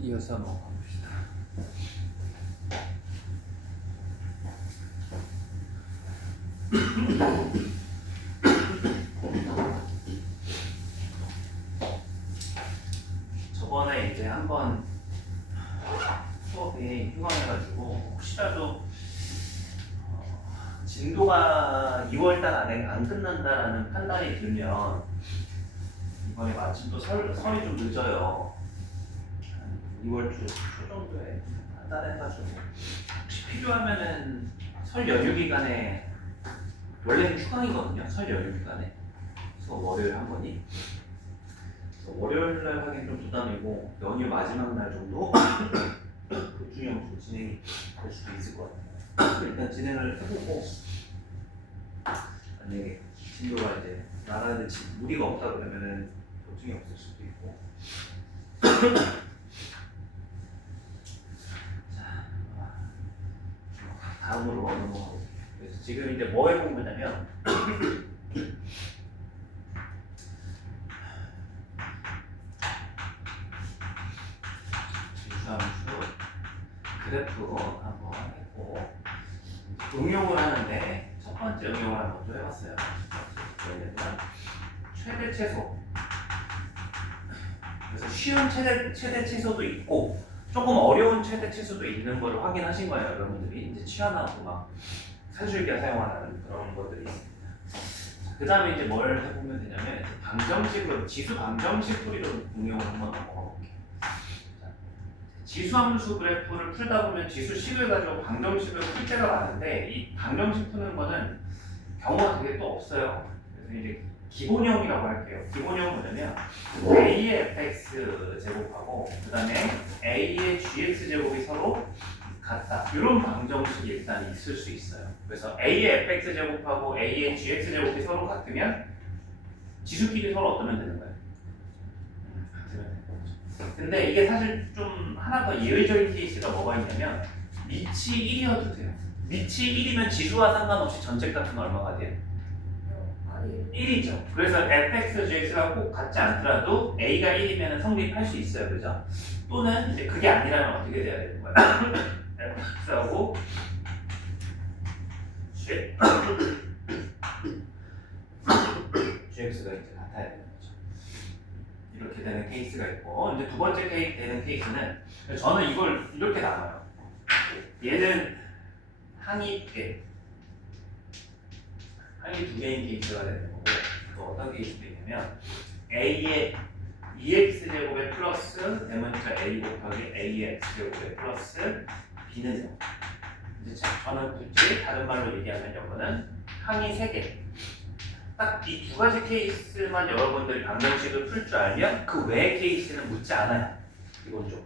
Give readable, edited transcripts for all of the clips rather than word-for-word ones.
이어서 한번 가봅시다. 저번에 이제 한번 수업이 휴강해가지고 혹시라도 진도가 2월달 안에 안 끝난다라는 판단이 들면 이번에 마침 또 설이 좀 늦어요. 2월 초 정도에 판단해가지고 혹시 필요하면은 설 연휴 기간에 원래는 휴강이거든요. 설 연휴 기간에 수업 월요일 한 번이 월요일 날 하긴 좀 부담이고 연휴 마지막 날 정도 그 중형으로 진행이 될 수도 있을 것 같아요. 일단 진행을 해보고 만약에 진도가 이제 나가는데 무리가 없다 그러면은 도중이 없을 수도 있고. 자, 다음으로 넘어가고. 그래서 지금 이제 뭐 해본 거냐면 지수함수 그래프 한번 했고 응용을 하는데 첫 번째 응용을 한번 또 해봤어요. 뭐냐면 최대 최소. 그래서 쉬운 최대 최소도 있고 조금 어려운 최대 최소도 있는 걸 확인하신 거예요. 여러분들이 이제 취하나고 막 산술기가 사용하는 그런 것들이 있습니다. 그 다음에 이제 뭘 해보면 되냐면 방정식으로 지수 방정식 풀이로 응용을 한번 넘어가 볼게요. 지수함수 그래프를 풀다 보면 지수식을 가지고 방정식을 풀 때가 많은데 이 방정식 푸는 거는 경우가 되게 또 없어요. 그래서 이제 기본형이라고 할게요. 기본형은 뭐냐면 a의 fx 제곱하고 그 다음에 a의 gx 제곱이 서로 같다. 이런 방정식이 일단 있을 수 있어요. 그래서 a의 fx 제곱하고 a의 gx 제곱이 서로 같으면 지수끼리 서로 어떠면 되는 거예요? 같으면 되는 거죠. 근데 이게 사실 좀 하나 더 예외적인 케이스가 뭐가 있냐면 밑이 1이어도 돼요. 밑이 1이면 지수와 상관없이 전체 값은 얼마가 돼요? 1이죠. 그래서 fx, gx가 꼭 같지 않더라도 a가 1이면 성립할 수 있어요. 그죠? 또는 이제 그게 아니라면 어떻게 돼야 되는 거예요? fx하고 gx가 이제 같아야 되는 거죠. 이렇게 되는 케이스가 있고 이제 두 번째 되는 케이스는 저는 이걸 이렇게 나눠요. 얘는 항이 두 개인 케이스가 되는 거고 또 어떤 케이스도 있냐면 a의 2x제곱에 플러스 대문자 a 곱하기 a의 x제곱에 플러스 b는 0. 이제 저는 굳이 다른 말로 얘기하면 이거는 항이 3개. 딱 이 두 가지 케이스만 여러분들이 방정식을 풀 줄 알면 그 외의 케이스는 묻지 않아요. 기본적으로.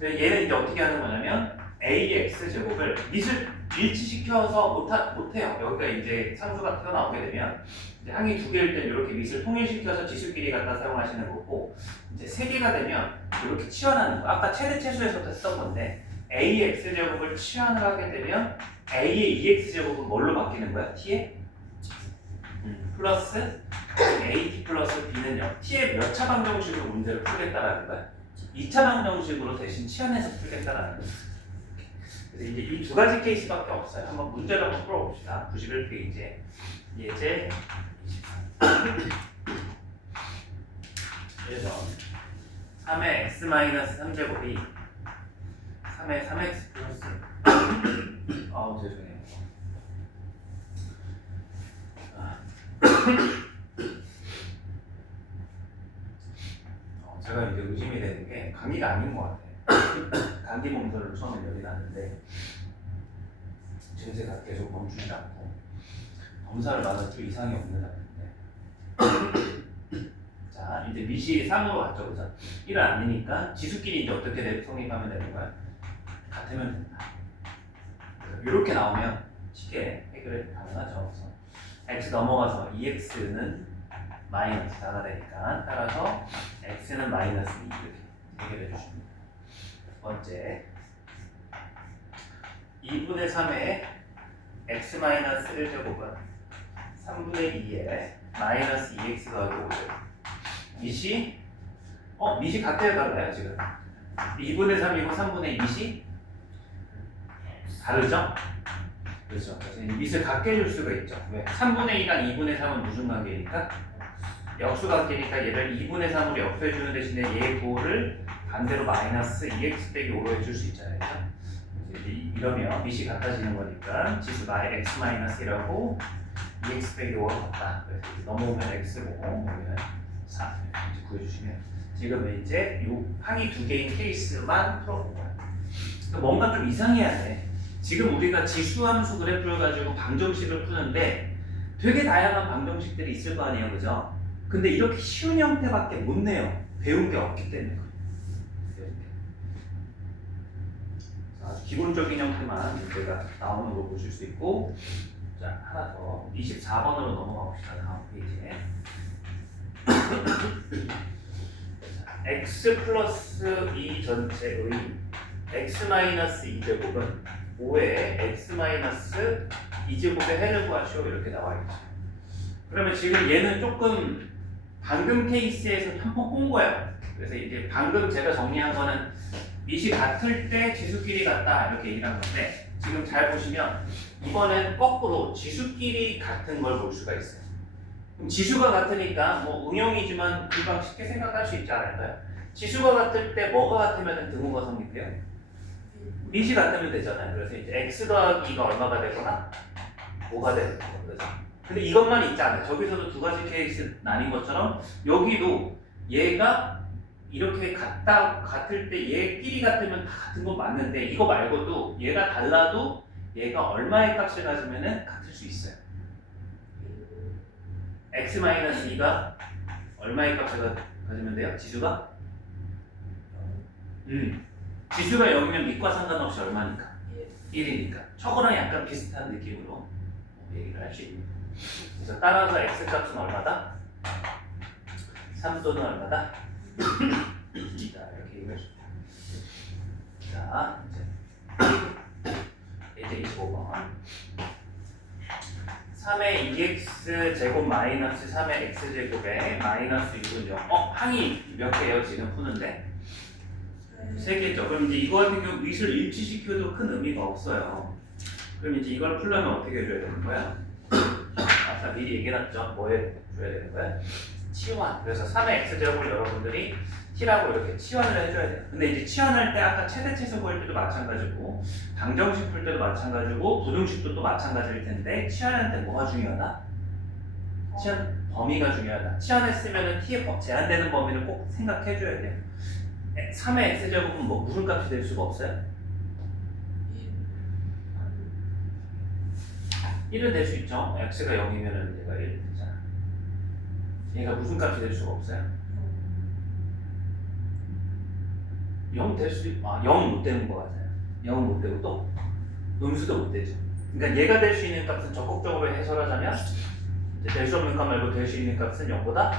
얘는 이제 어떻게 하는 거냐면 ax 제곱을 밑을 일치시켜서 못해요. 여기가 이제 상수가 튀어나오게 되면 이제 항이 두 개일 땐 이렇게 밑을 통일시켜서 지수끼리 갖다 사용하시는 거고 이제 세 개가 되면 이렇게 치환하는 거. 아까 최대 최소에서도 했던 건데 ax제곱을 치환을 하게 되면 a의 2x제곱은 뭘로 바뀌는 거야? t에? 플러스 at 플러스 b는 0. t의 몇 차 방정식으로 문제를 풀겠다라는 거야? 2차 방정식으로 대신 치환해서 풀겠다라는 거야. 그래서 이제 이 두 가지 케이스밖에 없어요. 한번 문제를 한번 풀어봅시다. 91페이지에 예제 23. 그래서 3의 x-3제곱이 3의 3x 플러스 죄송해요. 제가 이제 의심이 되는 게 감기가 아닌 것 같아요. 감기 몸살로 처음에 열이 났는데 증세가 계속 멈추지 않고 검사를 받아도 이상이 없는 상태인데 자 이제 밑이 3으로 갔죠. 그죠? 1을 안 내니까 지수끼리 이제 어떻게 성립하면 되는 거야? 같으면 된다. 이렇게 나오면 쉽게 해결이 가능하죠. 그래서 x 넘어가서 2x는 마이너스 4가 되니까 따라서 x는 마이너스 2 이렇게 해결해 주십니다. 두 번째 2분의 3의 x-1제곱은 3분의 2에 마이너스 2x 더하기 5제곱 밑이 밑이 같아요, 달라요 지금? 2분의 3이고 3분의 2이 다르죠? 그렇죠. 그래서 이 밑을 같게 해줄 수가 있죠. 왜? 3분의 2랑 2분의 3은 무슨 관계니까? 역수 관계니까 얘를 2분의 3으로 역수해주는 대신에 얘 부호를 반대로 마이너스 2x 빼기 5로 해줄 수 있잖아요. 그래서 이러면 밑이 같아지는 거니까 지수 x 마이너스 1하고 2x 빼기 5가 같다. 그래서 넘어오면 x고 여기는 4 이렇게 구해주시면 지금 이제 요 항이 두 개인 케이스만 풀어본 거야. 그러니까 뭔가 좀 이상해야 돼. 지금 우리가 지수함수 그래프를 가지고 방정식을 푸는데 되게 다양한 방정식들이 있을 거 아니에요, 그죠? 근데 이렇게 쉬운 형태밖에 못 내요. 배운 게 없기 때문에 그래요. 아주 기본적인 형태만 문제가 나오는 걸 보실 수 있고, 자 하나 더 24번으로 넘어가 봅시다. 다음 페이지에 x 플러스 2 전체의 x 마이너스 2제곱은 5의 x 마이너스 2제곱의 해를 구하시오 이렇게 나와 있죠. 그러면 지금 얘는 조금 방금 케이스에서 한번 본 거예요. 그래서 이제 방금 제가 정리한 거는 밑이 같을 때 지수끼리 같다 이렇게 얘기한 건데 지금 잘 보시면 이번엔 거꾸로 지수끼리 같은 걸 볼 수가 있어요. 그럼 지수가 같으니까 뭐 응용이지만 금방 쉽게 생각할 수 있지 않을까요? 지수가 같을 때 뭐가 같으면 등호가 성립돼요? 밑이 같으면 되잖아요. 그래서 이제 x 더하기 2가 얼마가 되거나 5가 되는 거죠. 근데 이것만 있지 않아요. 저기서도 두 가지 케이스 나뉜 것처럼 여기도 얘가 이렇게 같을 때 얘끼리 같으면 다 같은 건 맞는데 이거 말고도 얘가 달라도 얘가 얼마의 값을 가지면 같을 수 있어요. x-2가 얼마의 값을 가지면 돼요? 지수가? 지수가 0이면 밑과 상관없이 얼마니까? 1이니까. 저거랑 약간 비슷한 느낌으로 얘기를 할 수 있는. 그래서 따라서 x 값은 얼마다? 3도는 얼마다? 2다. 이렇게 얘기할 수 있다. 자, 이제 25번. 3의 2x 제곱 마이너스 3의 x 제곱에 마이너스 6은 0. 항이 몇 개예요? 지금 푸는데? 3개죠. 그럼 이제 이거 같은 경우 밑을 일치시켜도 큰 의미가 없어요. 그럼 이제 이걸 풀려면 어떻게 해줘야 되는 거야? 아까 미리 얘기해놨죠? 뭐 해줘야 되는 거야? 치환. 그래서 3의 x제곱을 여러분들이 t라고 이렇게 치환을 해줘야 돼요. 근데 이제 치환할 때 아까 최대치수 구할 때도 마찬가지고 방정식 풀 때도 마찬가지고 부등식도 또 마찬가지일 텐데 치환할 때 뭐가 중요하다? 치환 범위가 중요하다. 치환했으면 t에 제한되는 범위를 꼭 생각해줘야 돼요. 3의 x제곱은 뭐 무슨 값이 될 수가 없어요? 1은 될 수 있죠. x가 0이면 얘가 1 되잖아. 얘가 무슨 값이 될 수가 없어요? 0 될 수, 0 못 되는 거 같아요. 0은 못 되고 또 음수도 못 되죠. 그러니까 얘가 될 수 있는 값은 적극적으로 해설하자면 이제 될 수 없는 값 말고 될 수 있는 값은 0보다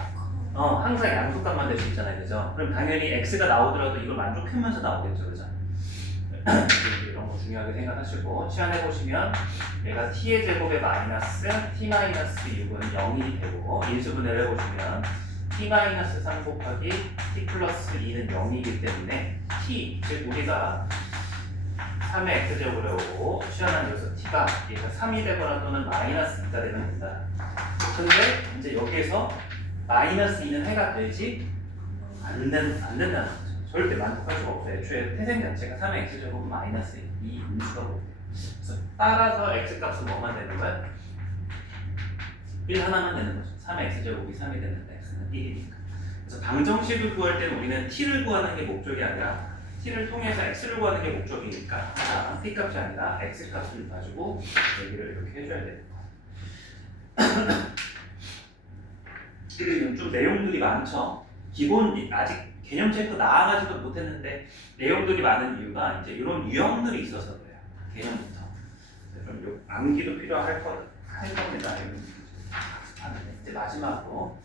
항상 양수값만 될 수 있잖아요. 그죠? 그럼 당연히 x가 나오더라도 이걸 만족하면서 나오겠죠. 그죠? 이런 거 중요하게 생각하시고 치환해보시면 얘가 t의 제곱에 마이너스 t 마이너스 6은 0이 되고 인수분해를 해보시면 t 마이너스 3 곱하기 t 플러스 2는 0이기 때문에 t, 즉 우리가 3의 x제곱을 해오고 치환한 여기서 t가 얘가 3이 되거나 또는 마이너스 2가 되면 된다. 근데 이제 여기에서 마이너스 2는 해가 되지 안 된다는 거죠. 절대 만족할 수가 없어요. 애초에 태생 자체가 3의 x제곱은 마이너스 2 음수가 못 돼요. 그래서 따라서 x 값은 뭐만 되는 거야? 1 하나만 되는 거죠. 3의 x제곱이 3이 되는데 x는 1이니까. 그래서 방정식을 구할 때는 우리는 t를 구하는 게 목적이 아니라 t를 통해서 x를 구하는 게 목적이니까 t 값이 아니라 x 값을 가지고 얘기를 이렇게 해줘야 되는 거예요. 좀 내용들이 많죠. 기본 아직 개념 체크 나와가지도 못했는데 내용들이 많은 이유가 이제 이런 유형들이 있어서 그래요. 개념부터 좀 암기도 필요할 겁니다. 학습하는데 이제 마지막으로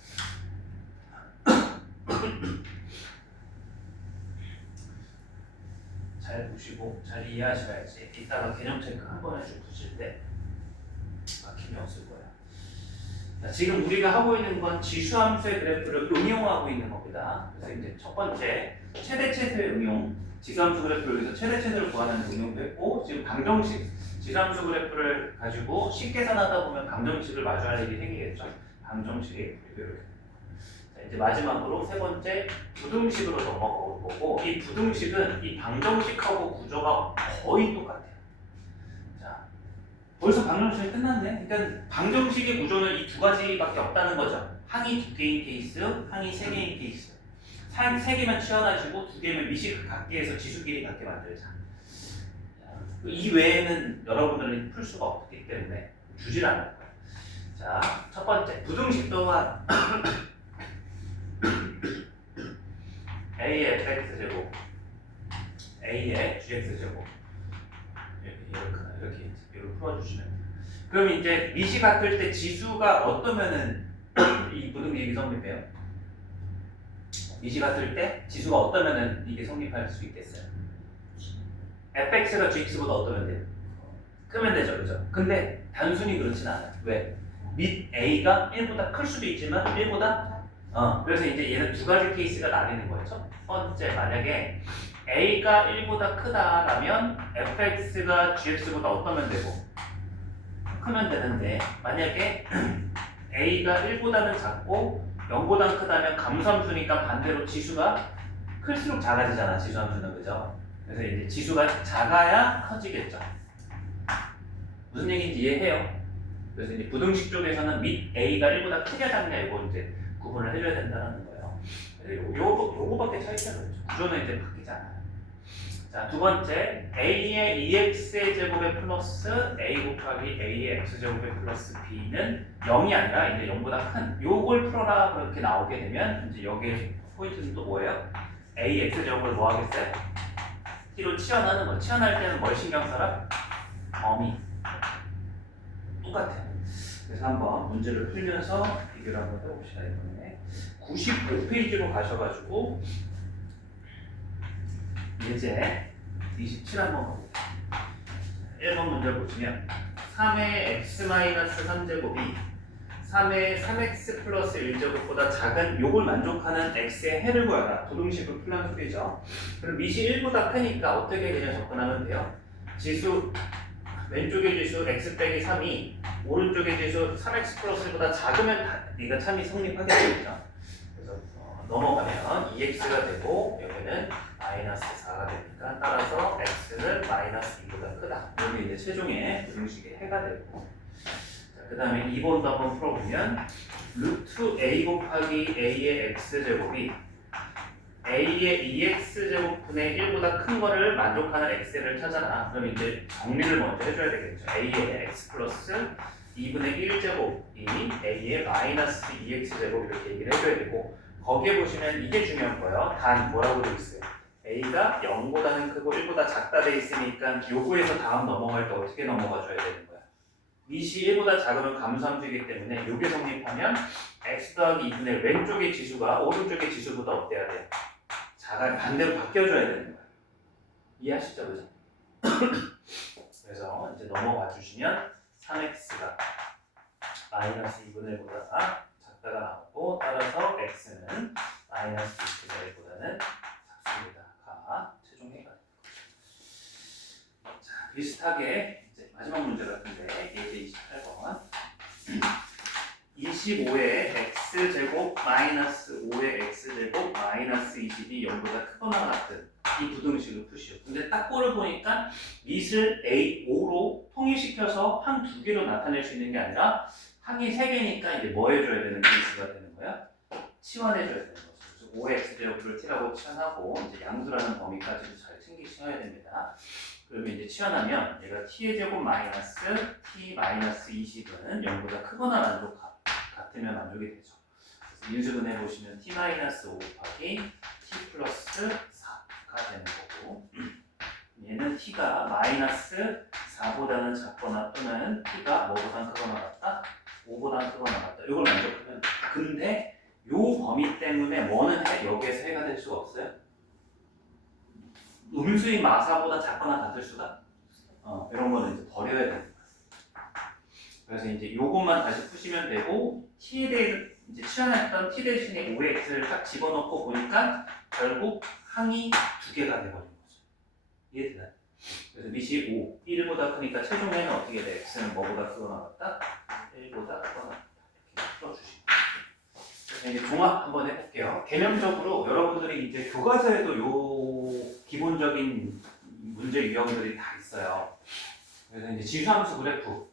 잘 보시고 잘 이해하셔야지. 이따가 개념 체크 한 번에 쭉 보실 때 막힘이 없을 거예요. 자, 지금 우리가 하고 있는 건 지수함수의 그래프를 응용하고 있는 겁니다. 그래서 이제 첫 번째 최대 최소의 응용, 지수함수 그래프를 위해서 최대 최소를 구하는 응용도 했고, 지금 방정식 지수함수 그래프를 가지고 쉽게 계산하다 보면 방정식을 마주할 일이 생기겠죠. 방정식이 이렇게. 자, 이제 마지막으로 세 번째 부등식으로 넘어가 보고, 이 부등식은 이 방정식하고 구조가 거의 똑같아요. 자, 벌써 방정식이 끝났네. 일단 방정식의 구조는 이 두 가지밖에 없다는 거죠. 항이 두 개인 케이스, 항이 세 개인 케이스. 세 개면 치워놔지고 두 개면 미식 같게 해서 지수끼리 같게 만들자. 이 외에는 여러분들은 풀 수가 없기 때문에 주질 않을 거예요. 자, 첫 번째 부등식 또한 a의 fx제곱, a의 gx제곱 이렇게 풀어주시면 돼요. 그럼 이제 미시 같을 때 지수가 어떠면은 이 부등식이 성립해요? 미시 같을 때 지수가 어떠면은 이게 성립할 수 있겠어요? fx가 gx보다 어떠면 돼요? 크면 되죠, 그죠? 근데 단순히 그렇진 않아요. 왜? 밑 a가 1보다 클 수도 있지만 1보다 그래서 이제 얘는 두 가지 케이스가 나뉘는 거예요. 첫 번째, 만약에 a가 1보다 크다라면 fx가 gx보다 어떠면 되고 크면 되는데, 만약에 a가 1보다는 작고 0보다 크다면 감수함수니까 반대로 지수가 클수록 작아지잖아, 지수함수는. 그죠? 그래서 이제 지수가 작아야 커지겠죠. 무슨 얘기인지 이해해요? 그래서 이제 부등식 쪽에서는 밑 a가 1보다 크냐 작냐 이거 이제 구분을 해줘야 된다는 거예요. 요거밖에 차이가 없죠. 구조는 이제 바뀌지 않아요. 자, 두 번째, a의 ex의 제곱에 플러스 a 곱하기 a의 x제곱에 플러스 b는 0이 아니라 이제 0보다 큰 요걸 풀어라 그렇게 나오게 되면 이제 여기에 포인트는 또 뭐예요? a x제곱을 뭐 하겠어요? t로 치환하는 거. 치환할 때는 뭘 신경 써라? 범위. 똑같아요. 그래서 한번 문제를 풀면서 비교를 한번 해봅시다. 이번에 95페이지로 가셔가지고 예제 27 한번 가볼게요. 1번 문제를 보시면 3의 x-3제곱이 3의 3x 플러스 1제곱보다 작은 요걸 만족하는 x의 해를 구하라. 부등식을 풀는 소리죠. 그럼 밑이 1보다 크니까 어떻게 그냥 접근하면 돼요? 지수 왼쪽의 지수 x 빼기 3이 오른쪽의 지수 3x 플러스 1보다 작으면 네가 참이 성립하게 되겠죠. 그래서 넘어가면 2x가 되고 여기는 마이너스 4가 되니까 따라서 x는 마이너스 2보다 크다. 여기 이제 최종의 부등식의 해가 되고, 그 다음에 2번도 한번 풀어보면 루트 a 곱하기 a의 x제곱이 a의 2x제곱분의 1보다 큰 거를 만족하는 x를 찾아라. 그럼 이제 정리를 먼저 해줘야 되겠죠. a의 x 플러스 2분의 1제곱이 a의 마이너스 2x제곱 이렇게 얘기를 해줘야 되고, 거기에 보시면 이게 중요한 거예요. 단 뭐라고 되어 있어요? a가 0보다는 크고 1보다 작다 돼 있으니까 요거에서 다음 넘어갈 때 어떻게 넘어가 줘야 되는 거야? 밑이 1보다 작으면 감수함수이기 때문에 요게 성립하면 x 더하기 2분의 왼쪽의 지수가 오른쪽의 지수보다 어때야 돼? 반대로 바뀌어줘야 되는 거야. 이해하시죠? 그죠? 그래서 이제 넘어가 주시면 3x가 마이너스 2분의 1보다 작다가 나오고, 따라서 x는 마이너스 2분의 1보다는 작습니다. 가 최종 해가 됩니다. 자, 비슷하게 이제 마지막 문제 같은데 예제 28번 25의 x제곱 마이너스 5의 x제곱 마이너스 20이 0보다 크거나 같은 이 부등식을 푸시오. 근데 딱 꼴을 보니까 밑을 a5로 통일시켜서 항 두 개로 나타낼 수 있는 게 아니라 항이 세 개니까 이제 뭐 해줘야 되는 케이스가 되는 거야? 치환해줘야 되는 거죠. 그래서 5의 x제곱을 t라고 치환하고 이제 양수라는 범위까지도 잘 챙기셔야 됩니다. 그러면 이제 치환하면 얘가 t의 제곱 마이너스 t 마이너스 20은 0보다 크거나 같으면 만족이 되죠. 그래서 인수분해 보시면 t 마이너스 5 곱하기 t 플러스 4가 되는 거고, 얘는 t가 마이너스 4보다는 작거나 또는 t가 뭐보다 크거나 같다? 5보다 크거나 같다. 이걸 만족하면, 근데 요 범위 때문에 뭐는 여기에서 해가 될 수가 없어요? 음수인 마사보다 작거나 같을 수가? 이런 거는 이제 버려야 됩니다. 그래서 이제 요것만 다시 푸시면 되고 t에 대해서 이제 치환했던 t 대신에 5x를 딱 집어넣고 보니까 결국 항이 두 개가 돼버린 거죠. 이해되나요? 그래서 밑이 5, 1보다 크니까 최종에는 어떻게 돼? x는 뭐보다 크거 나왔다? 1보다 크거 나왔다. 이렇게 풀어주시고. 이제 종합 한번 해볼게요. 개념적으로 여러분들이 이제 교과서에도 요 기본적인 문제 유형들이 다 있어요. 그래서 이제 지수함수 그래프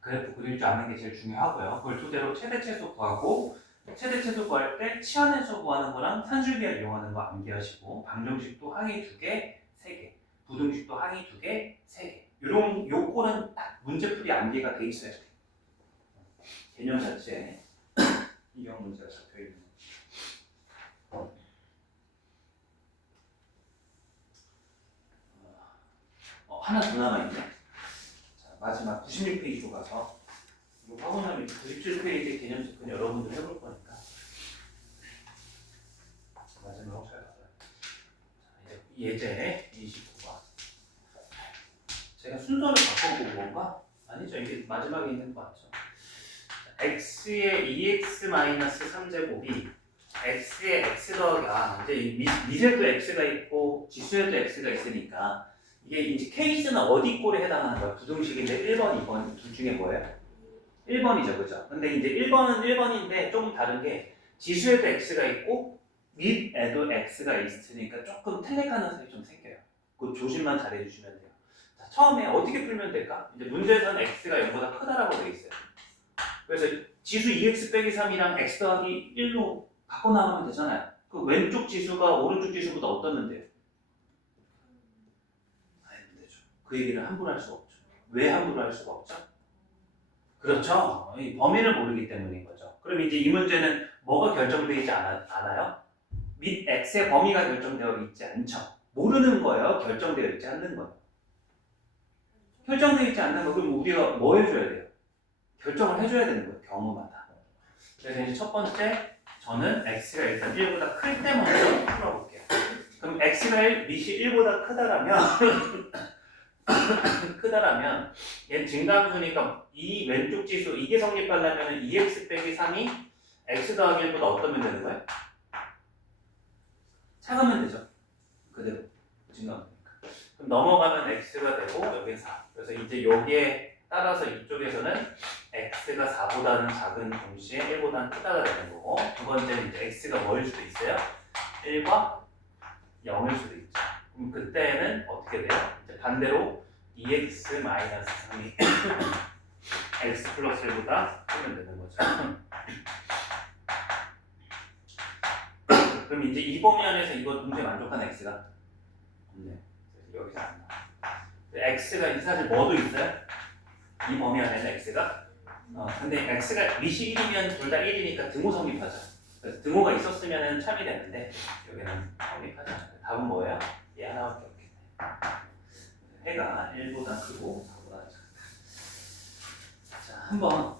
그릴 줄 아는 게 제일 중요하고요. 그걸 토대로 최대 최소 구하고 최대 최소 구할 때 치환해서 구하는 거랑 산술비를 이용하는 거 암기하시고 방정식도 항이 2개, 3개, 부등식도 항이 2개, 3개. 요거는 딱 문제풀이 암기가 돼 있어야 돼요. 개념 자체에 유형 문제가 잡혀 있는 하나 더 남아있네. 자, 마지막 96페이지로 가서 이거 하고 나면 97페이지 개념 접근 여러분들 해볼 거니까 마지막으로 잘 가봐요. 자, 예제 29번. 제가 순서를 바꿔본 건가? 아니죠. 이게 마지막에 있는 거 맞죠? x의 2x-3제곱이 x의 x 더하기 이제 미세도 x가 있고 지수에도 x가 있으니까 이게 이제 케이스는 어디 꼴에 해당하는 거야? 부등식인데 1번, 2번 둘 중에 뭐예요? 1번이죠, 그죠? 근데 이제 1번은 1번인데 조금 다른 게 지수에도 x가 있고 밑에도 x가 있으니까 조금 틀릴 가능성이 좀 생겨요. 그 조심만 잘 해주시면 돼요. 자, 처음에 어떻게 풀면 될까? 이제 문제에서는 x가 0보다 크다라고 되어 있어요. 그래서 지수 2x 빼기 3이랑 x 더하기 1로 바꿔 나가면 되잖아요. 그 왼쪽 지수가 오른쪽 지수보다 어떻는데요? 안 되죠. 그 얘기를 함부로 할 수가 없죠. 왜 함부로 할 수가 없죠? 그렇죠. 이 범위를 모르기 때문인 거죠. 그럼 이제 이 문제는 뭐가 결정되어 있지 않아요? 밑 x의 범위가 결정되어 있지 않죠. 모르는 거예요. 결정되어 있지 않는 거예요. 결정되어 있지 않는 거 그럼 우리가 뭐 해줘야 돼요? 결정을 해줘야 되는 거예요. 경우마다. 그래서 이제 첫 번째 저는 x가 일단 1보다 클 때 먼저 풀어볼게요. 그럼 x가 밑이 1보다 크다라면 얘는 증가함수니까 이 왼쪽 지수 이게 성립하려면 2x 빼기 3이 x 더하기 1보다 어떠면 되는 거예요? 작으면 되죠. 그대로 증가함수니까. 그럼 넘어가면 x가 되고 여기 4. 그래서 이제 여기에 따라서 이쪽에서는 x가 4보다는 작은 동시에 1보다는 크다가 되는 거고 두 번째는 이제 x가 뭐일 수도 있어요? 1과 0일 수도 있죠. 그럼 그때는 어떻게 돼요? 이제 반대로 2x-3이 x 플러스 1보다 크면 되는 거죠. 그럼 이제 이 범위 안에서 이거 동시에 만족하는 x가 없네. 그래서 여기서 안 나와. x가 사실 뭐도 있어요? 이 범위 안에는 x가 근데 x가 밑이 1이면 둘 다 1이니까 등호 성립하죠. 그래서 등호가 있었으면 참이 되는데 여기는 성립하지 않아요. 답은 뭐예요? 얘 하나밖에 없겠네. 해가 1보다 크고 4보다 작다. 자, 한번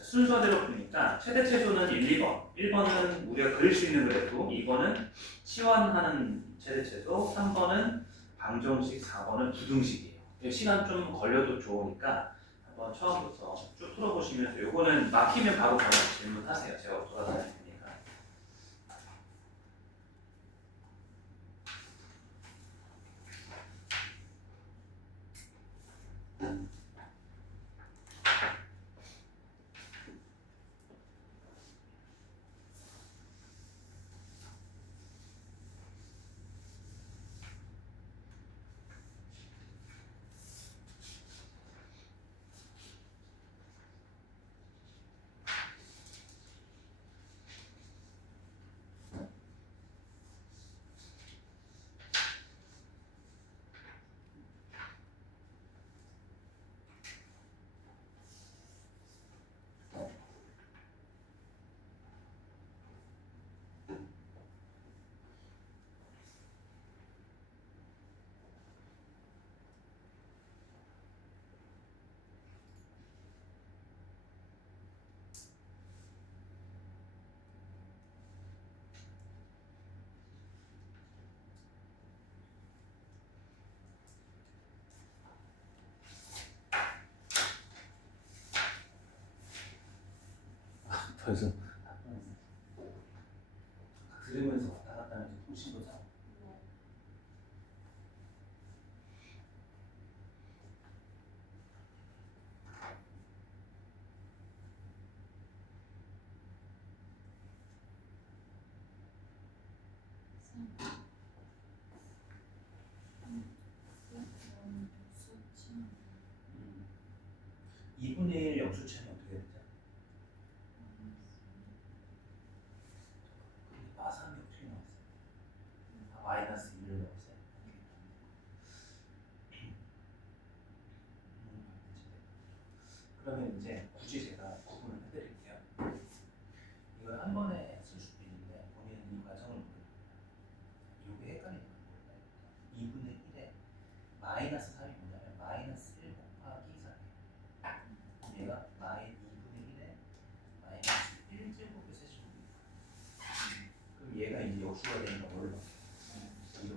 순서대로 보니까 최대 최소는 1, 2번. 1번은 우리가 그릴 수 있는 그래프, 2번은 치환하는 최대 최소, 3번은 방정식, 4번은 부등식이에요. 시간 좀 걸려도 좋으니까 한번 처음부터 쭉 풀어보시면서 요거는 막히면 바로 질문하세요. 제가 돌아다닐 테니까. 그래서 들으면서 왔다 갔다 하면서 보신 거잖아. 음. 2분의 1 영수차는 어떻게 되죠? 마삼이 어떻게 나왔어요? 마이너스 1을 넣었어요. 그러면 이제 굳이 제가 구분을 해드릴게요. 이걸 한 번에 쓸 수도 있는데 본인은 이 과정을 모르는 거예요. 이게 헷갈리는 거예요. 2분의 1에 마이너스 3이 뭐냐면 마이너스 1 곱하기 3이에요. 얘가 2분의 1에 마이너스 1제곱의 세제곱이에요. 그럼 얘가 이제 역수가 되니까 뭘로 바뀌죠?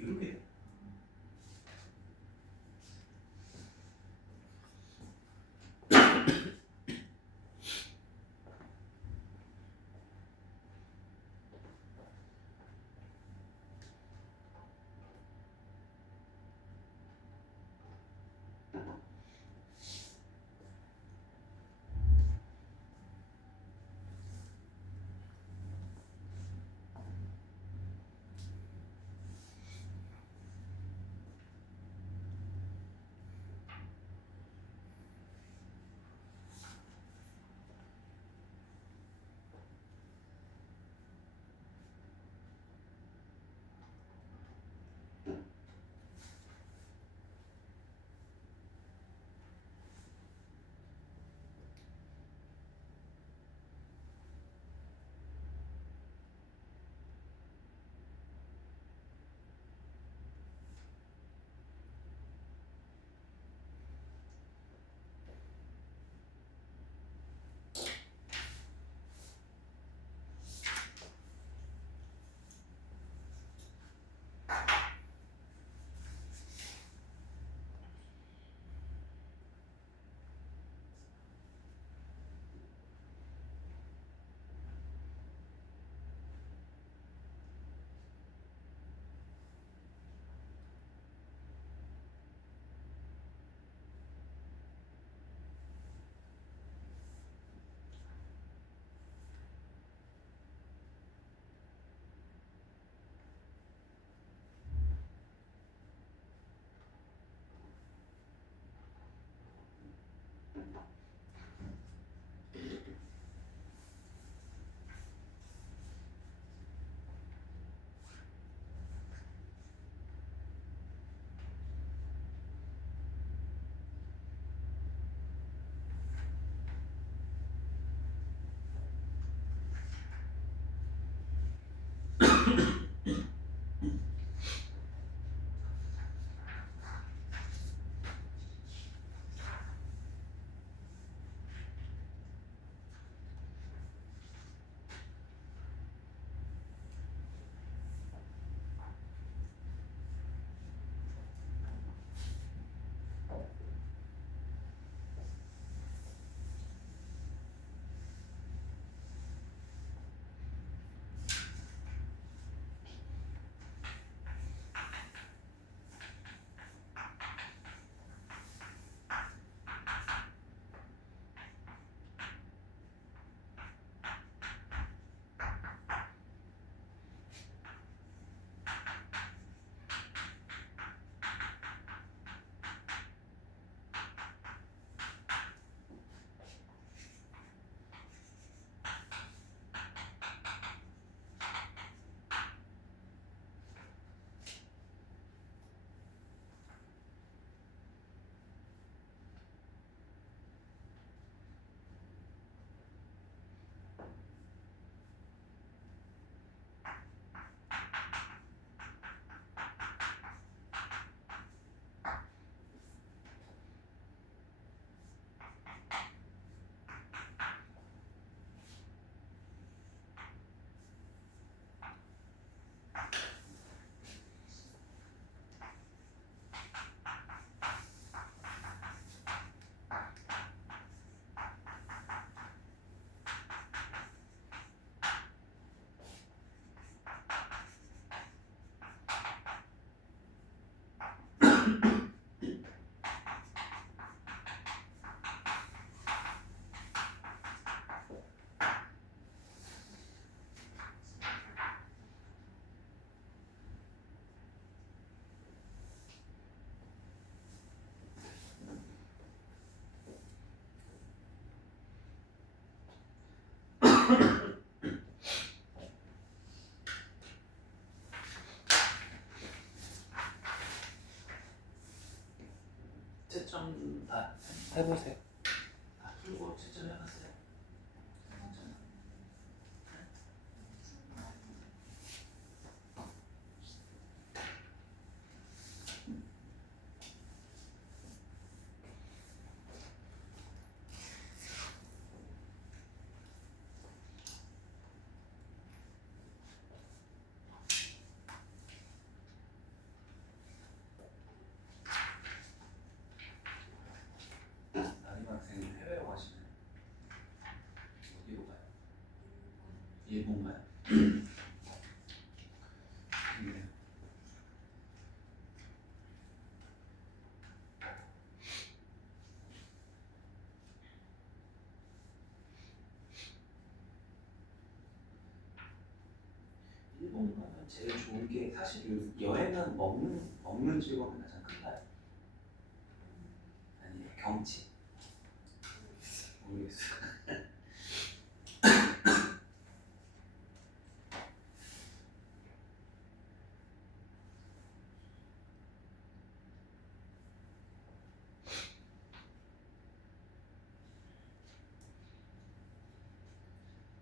이렇게 돼요. 채점 다 해보세요. 다 풀고 채점 해봤어요. 괜찮아. '남학생이 해외로 가시나요? 어디로 가요? 일본 가요? 네. 일본 가면 제일 좋은 게 사실 여행은 먹는 즐거움이 가장 큰가요? 아니면 경치? 모르겠어요.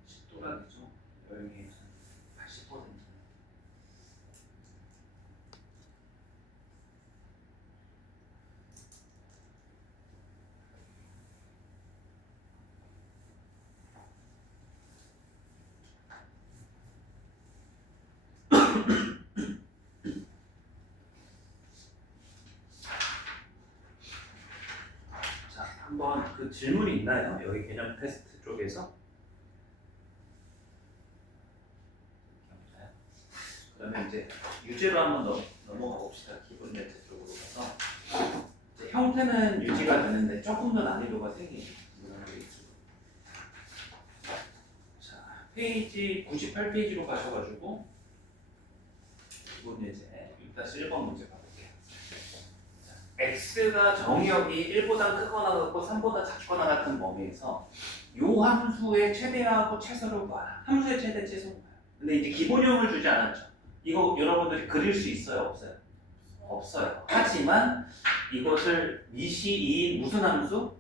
식도락이죠. 여행의 한 80%. 자, 한번 그 질문이 있나요? 여기 개념 테스트 쪽에서? 없나요? 그러면 이제 유제로 한번 넘어가 봅시다. 기본 매트 쪽으로 가서 이제 형태는 유지가 되는데 조금 더 난이도가 생기는 그런 게 있어요. 자, 페이지 98페이지로 가셔가지고 기본 예제 6-1번 문제 가볼게요. 자, x가 정의역이 1보다 크거나 같고 3보다 작거나 같은 범위에서 요 함수의 최대하고 최소를 구하라. 함수의 최대 최소를 구하라. 근데 이제 기본형을 주지 않았죠. 이거 여러분들이 그릴 수 있어요? 없어요? 없어요. 하지만 이것을 미시인 무슨 함수?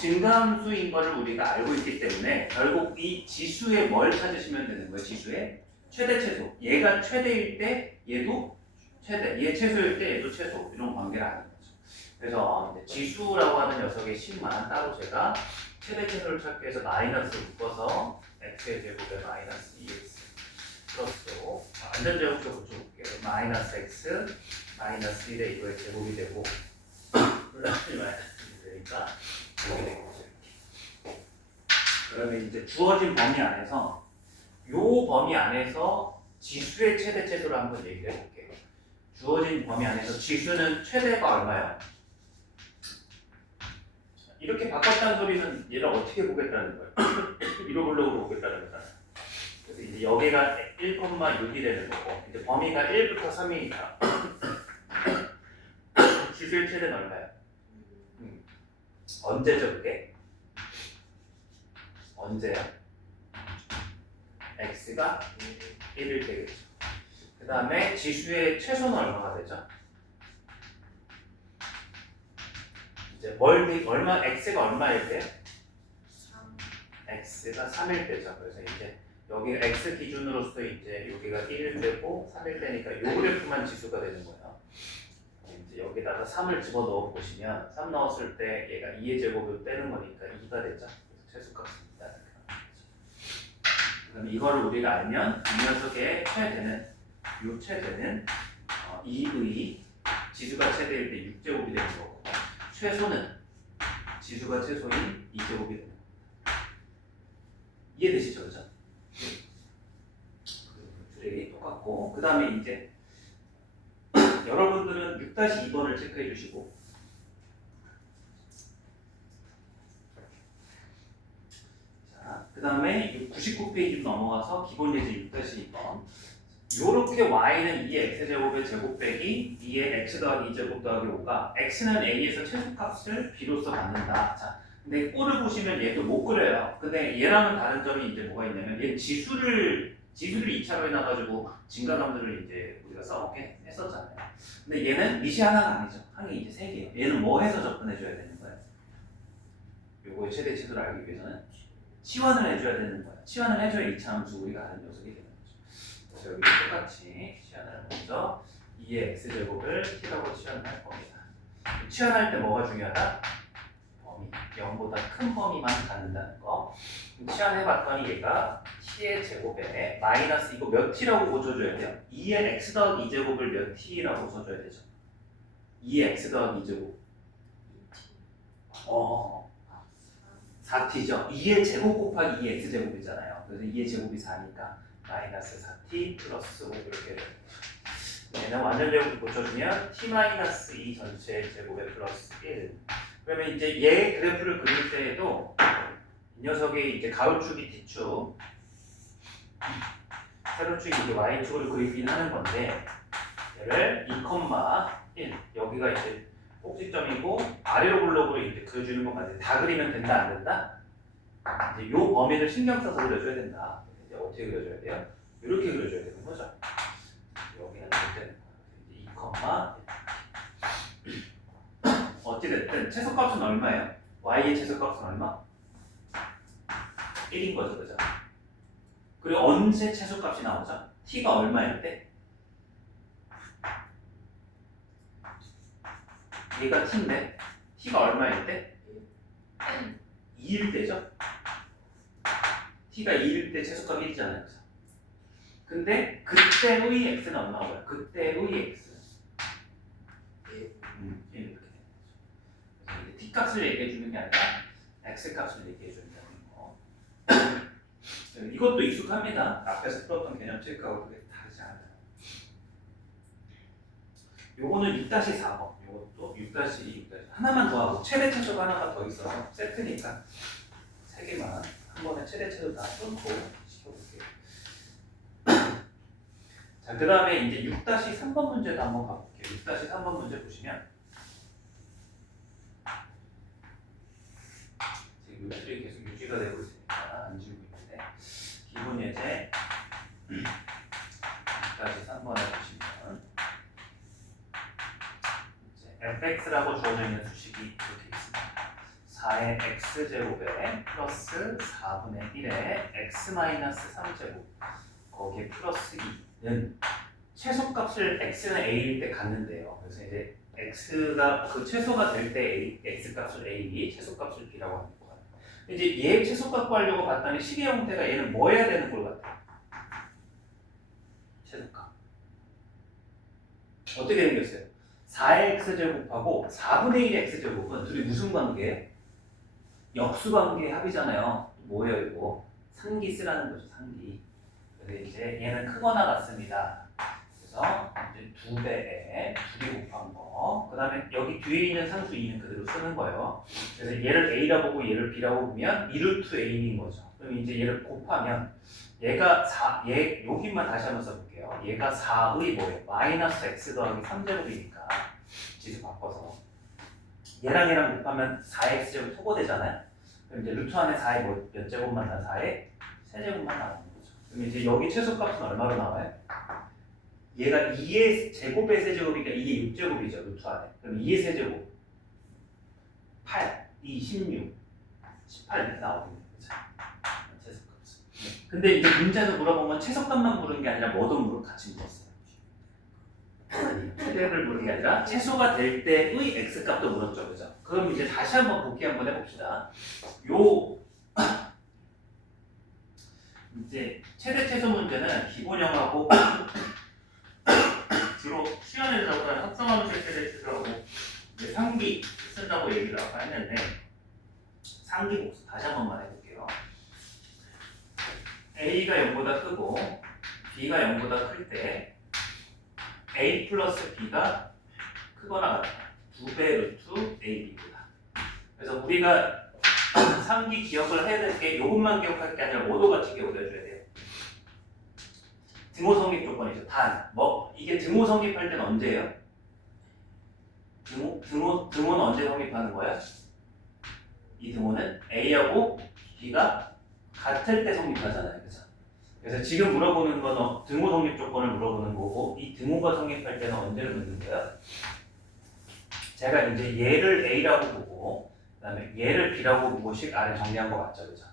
증가함수인 것을 우리가 알고 있기 때문에 결국 이 지수의 뭘 찾으시면 되는 거예요? 지수의 최대 최소. 얘가 최대일 때 얘도 최대, 얘 최소일 때 얘도 최소. 이런 관계를 아는 거죠. 그래서 지수라고 하는 녀석의 식만 따로 제가 최대 최소를 찾기 위해서 마이너스 묶어서 x의 제곱에 마이너스 2x 플러스로 안전제곱도 붙여볼게요. 마이너스 x 마이너스 1에 이거의 제곱이 되고 플러스 마이너스 1이 되니까 이렇게 되겠죠. 그러면 이제 주어진 범위 안에서 요 범위 안에서 지수의 최대 최소를 한번 얘기를 해볼게요. 주어진 범위 안에서 지수는 최대가 얼마예요? 이렇게 바꿨다는 소리는 얘를 어떻게 보겠다는 거예요? 1호 블록으로 보겠다는 거잖아요. 그래서 이제 여기가 1,6이 되는 거고 이제 범위가 1부터 3이니까 지수의 최대는 얼마예요? 언제죠 그게? 언제야? x가 1일 되겠죠. 그 다음에 지수의 최소는 얼마가 되죠? 이제 x가 얼마일 때? 3. x가 3일 때죠. 그래서 이제 여기 x 기준으로서 이제 여기가 1일 되고 3일 되니까 요 그래프만 지수가 되는 거예요. 이제 여기다가 3을 집어 넣어 보시면 3 넣었을 때 얘가 2의 제곱을 빼는 거니까 2가 되죠. 그래서 최소값입니다. 그럼 이거를 우리가 알면 이 녀석의 최대는 2의 지수가 최대일 때 6제곱이 되는 거고 최소는 지수가 최소인 2제곱이 되는 거고 이해되시죠? 그죠? 둘이 똑같고 그 다음에 이제 여러분들은 6-2번을 체크해 주시고 자, 그 다음에 99페이지로 넘어가서 기본 예제 6-2번 요렇게 y는 2x제곱의 제곱 빼기 2의 x 더하기 2제곱 더하기 5가 x는 a에서 최소값을 b로서 갖는다. 자, 근데 꼴을 보시면 얘도 못 그려요. 근데 얘랑은 다른 점이 이제 뭐가 있냐면 얘 지수를 지수를 2차로 해놔가지고 진가감들을 이제 우리가 써먹게 했었잖아요. 근데 얘는 미시 하나가 아니죠. 항이 이제 3개예요. 얘는 뭐 해서 접근해줘야 되는 거예요? 요거의 최대 치수를 알기 위해서는 치환을 해줘야 되는 거예요. 치환을 해줘야 2차 함수 우리가 아는 녀석이 되는 거죠. 그래서 여기 똑같이 치환을 먼저 2의 x제곱을 t라고 치환할 겁니다. 치환할 때 뭐가 중요하다? 범위, 0보다 큰 범위만 갖는다는 거. 치환해봤더니 얘가 t의 제곱에 마이너스 이거 몇 t라고 고쳐줘야 돼요? 2의 x 더하기 2제곱을 몇 t라고 써줘야 되죠? 2의 x 더하기 2제곱 4t죠. 2의 제곱 곱하기 2의 x제곱이잖아요. 그래서 2의 제곱이 4니까 마이너스 4t 플러스 5 이렇게 돼요. 얘는 완전 제곱을 고쳐주면 t-2 전체 제곱에 플러스 1. 그러면 이제 얘 그래프를 그릴 때에도 이 녀석이 이제 가로축이 D축, 세로축이 이제 Y축을 그리긴 하는 건데 얘를 2,1 여기가 이제 꼭지점이고 아래로 블록으로 이제 그려주는 건 맞아요. 다 그리면 된다 안 된다? 이제 요 범위를 신경 써서 그려줘야 된다. 이제 어떻게 그려줘야 돼요? 이렇게 그려줘야 되는 거죠. 여기는 이렇게 2,1 어찌됐든 최소값은 얼마예요? y의 최소값은 얼마? 1인 거죠, 그죠? 그리고 언제 최소값이 나오죠? t가 얼마일 때? 얘가 t인데 t가 얼마일 때? 2일 때죠? t가 2일 때 최소값 1이잖아요, 그죠? 근데 그때의 x는 얼마고요? 그때의 x 1 이렇게 되는 거죠. 그래서 t 값을 얘기해 주는 게 아니라 x 값을 얘기해 준다는 거. 이것도 익숙합니다. 앞에서 풀었던 개념 체크하고 그게 다르지 않아요. 요거는 6-4번. 요것도 6-2, 6-2. 하나만 더 하고 최대 최소가 하나가 더 있어서 세트니까 3개만 한 번에 최대 최소 다 끊고 시켜볼게요. 자, 그 다음에 이제 6-3번 문제도 한번 가볼게요. 6-3번 문제 보시면 지금 요출이 계속 유지가 되고 있으니까 안 지우고 있는데 기본 예제 6-3번에 보시면 이제 fx라고 주어져 있는 수식이 이렇게 있습니다. 4의 x제곱에 플러스 4분의 1의 x-3제곱 거기에 플러스 2는 최소값을 x는 a일 때 갖는데요. 그래서 이제 x가 그 최소가 될 때 a, x값을 a, 최소값을 b라고 하는 거예요. 이제 얘 최소값 구하려고 봤더니 식의 형태가 얘는 뭐 해야 되는 걸 같아요? 최소값. 어떻게 생겼어요? 4의 x제곱하고 4분의 1의 x제곱은 둘이 무슨 관계예요? 역수관계 합이잖아요. 뭐예요 이거? 상기 쓰라는 거죠, 상기. 그래서 이제 얘는 크거나 같습니다. 그래서 이제 2배에 2개 곱한 거. 그 다음에 여기 뒤에 있는 상수 2는 그대로 쓰는 거예요. 그래서 얘를 a라 보고 얘를 b라고 보면 2루트 a인 거죠. 그럼 이제 얘를 곱하면 얘가 4, 얘 여기만 다시 한번 써볼게요. 얘가 4의 뭐예요? 마이너스 x 더하기 3제곱이니까 지수 바꿔서 얘랑 얘랑 곱하면 4x제곱 소거되잖아요. 그럼 이제 루트 안에 4의 몇 제곱만 나? 4의 세제곱만 나오는 거죠. 그럼 이제 여기 최소값은 얼마로 나와요? 얘가 2의 제곱의 세제곱이니까 2의 6제곱이죠. 루트 안에. 그럼 2의 세제곱 8, 2, 16, 18 이렇게 나오는 거죠. 최소값은. 근데 이제 문제에서 물어보면 최소값만 물은 게 아니라 뭐도 같이 물었어요. 최대를 물은 게 아니라 최소가 될 때의 x값도 물었죠, 그죠? 그럼 이제 다시 한번 복귀 한번 해봅시다. 요 이제 최대 최소 문제는 기본형하고 주로 시간을 잡으면 합성함수의 최대 최소하고 이제 상기 쓴다고 얘기를 아까 했는데 상기 복수 다시 한번만 해볼게요. a가 0보다 크고 b가 0보다 클 때 a 플러스 b가 크거나 같다. 2배 루트 ab보다. 그래서 우리가 상기 기억을 해야 될 게 이것만 기억할 게 아니라 모두 같이 기억을 해줘야 돼요. 등호 성립 조건이죠. 단. 뭐 이게 등호 성립할 때는 언제예요? 등호는 언제 성립하는 거야? 이 등호는 a하고 b가 같을 때 성립하잖아요. 그래서 그래서 지금 물어보는 건 등호 성립 조건을 물어보는 거고 이 등호가 성립할 때는 언제를 묻는 거야? 제가 이제 얘를 A라고 보고 그다음에 얘를 B라고 보고씩 아래 정리한 거 맞죠, 그죠?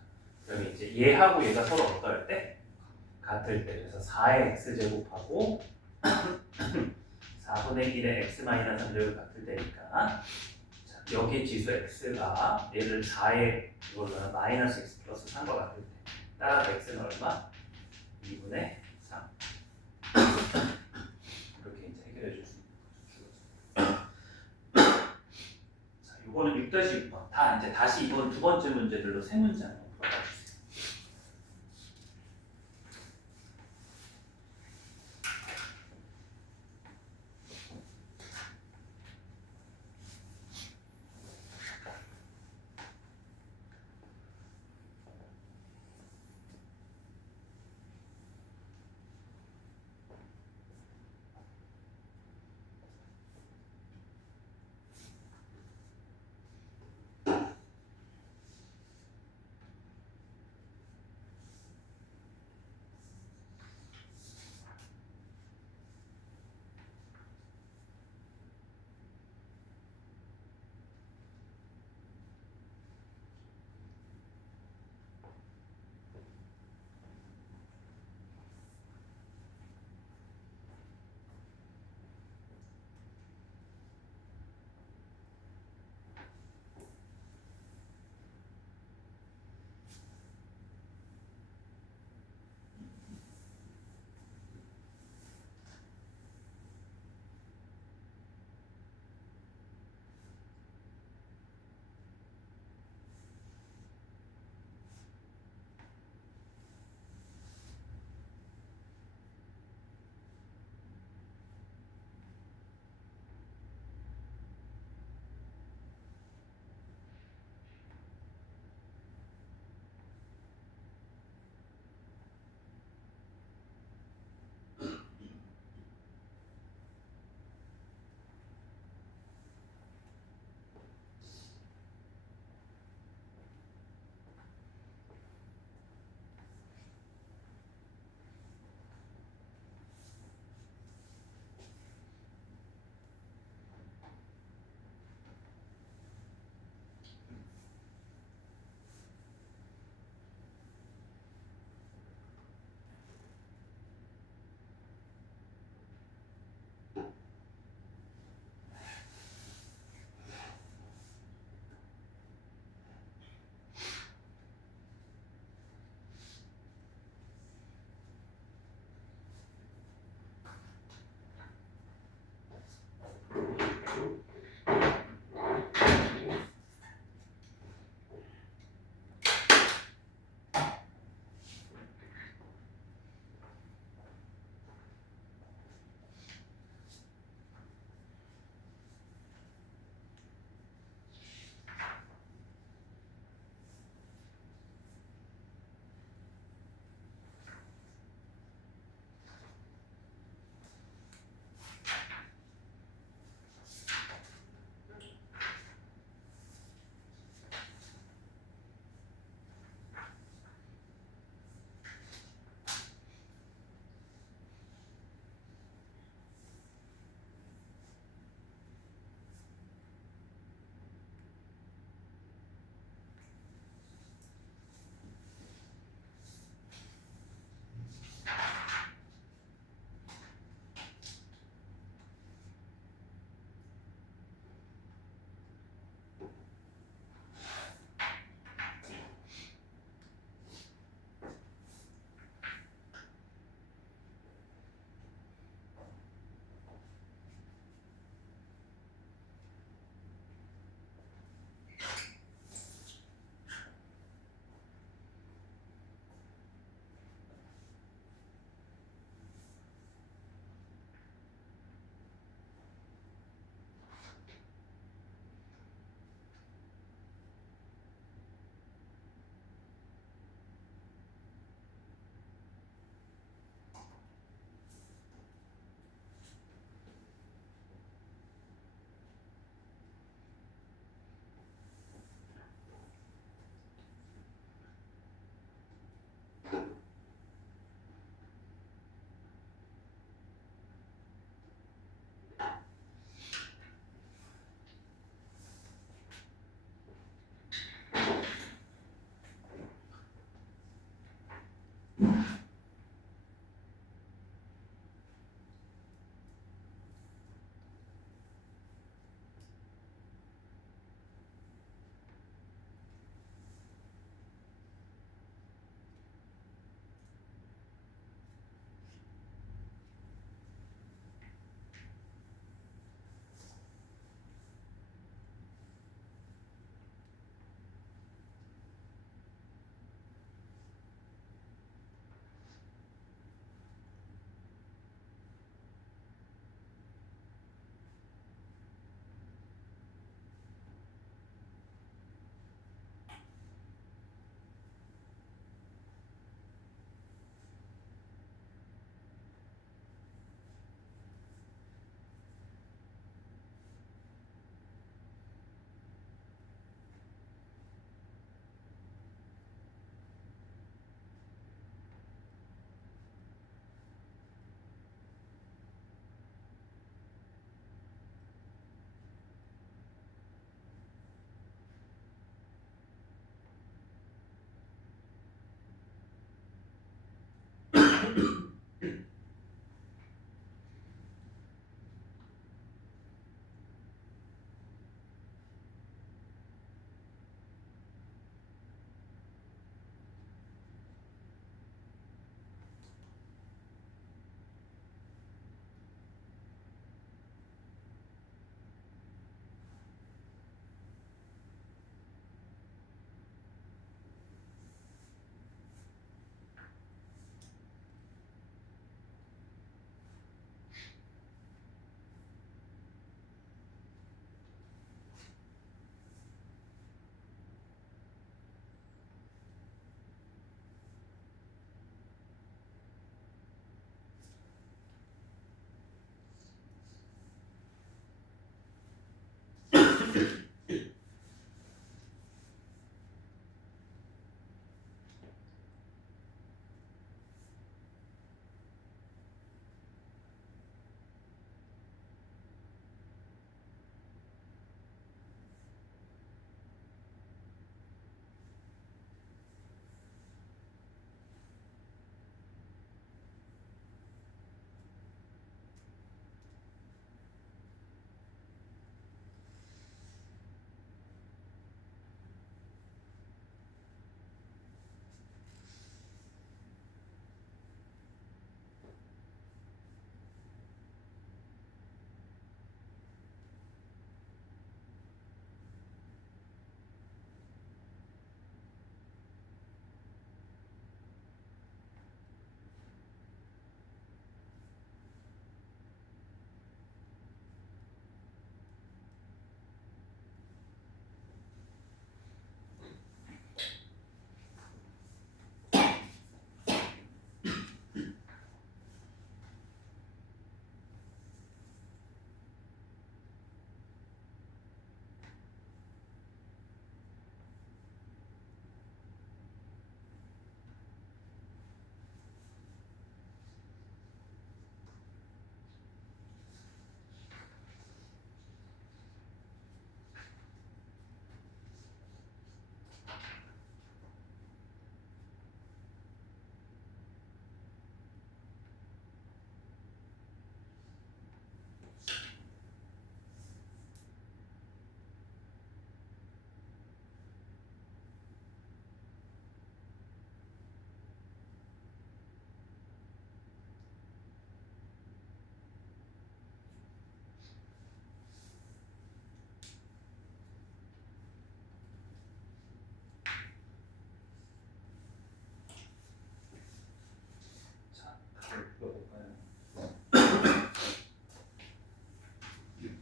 그럼 이제 얘하고 얘가 서로 어떨 때? 같을 때. 그래서 4의 x제곱하고 4분의 1의 x-3제곱 같을 때니까 자, 여기 지수 x가 얘를 4의 이걸로는 마이너스 x 플러스 3과 같을 때 따라서 x는 얼마? 2분의 3 이렇게 이제 해결해 줄 수 있는 거죠. 자, 요거는 6-6번 다 이제 다시 이번 두 번째 문제들로 세 문장으로 풀어봐 주세요.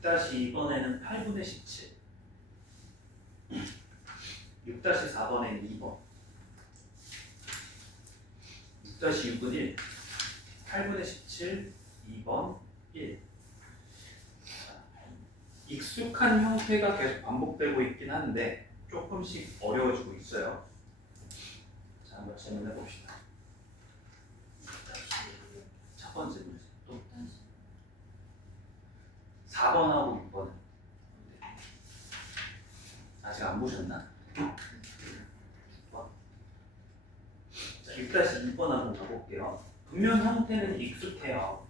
6-2번에는 8분의 17, 6-4번에는 2번, 6-6은 1, 8분의 17, 2번, 1. 익숙한 형태가 계속 반복되고 있긴 한데 조금씩 어려워지고 있어요. 자, 한번 질문해 봅시다. 첫 번째 문제 또 4번하고 6번은 아직 안 보셨나? 6번. 자, 6-2번 한번 가볼게요. 분명 형태는 익숙해요.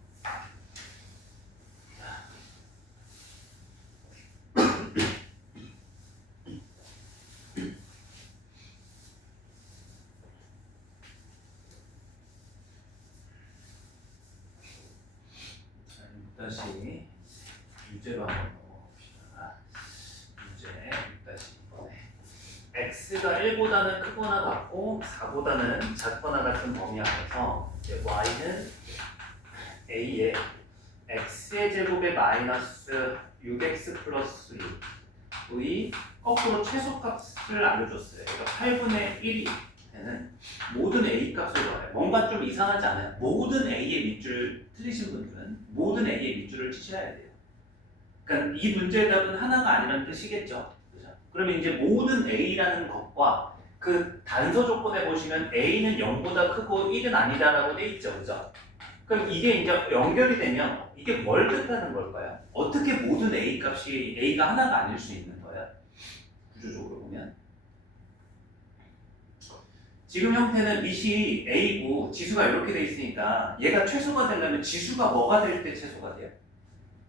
다시 문제로 한번 넘어갑시다. 문제 6-2번에 x가 1보다는 크거나 같고 4보다는 작거나 같은 범위 안에서 y는 a에 x의 제곱에 마이너스 6x 플러스 6의 거꾸로 최소값을 알려줬어요. 그러니까 8분의 1이 되는 모든 a 값을 구하래요. 뭔가 좀 이상하지 않아요? 모든 a의 밑줄 틀리신 분들은 모든 a의 밑줄을 치셔야 돼요. 그러니까 이 문제의 답은 하나가 아니라는 뜻이겠죠. 그죠? 그러면 이제 모든 a라는 것과 그 단서 조건에 보시면 a는 0보다 크고 1은 아니다라고 돼 있죠. 그죠? 그럼 이게 이제 연결이 되면 이게 뭘 뜻하는 걸까요? 어떻게 모든 a 값이 a가 하나가 아닐 수 있는 거예요? 구조적으로 보면 지금 형태는 밑이 a고 지수가 이렇게 돼 있으니까 얘가 최소가 되려면 지수가 뭐가 될 때 최소가 돼요?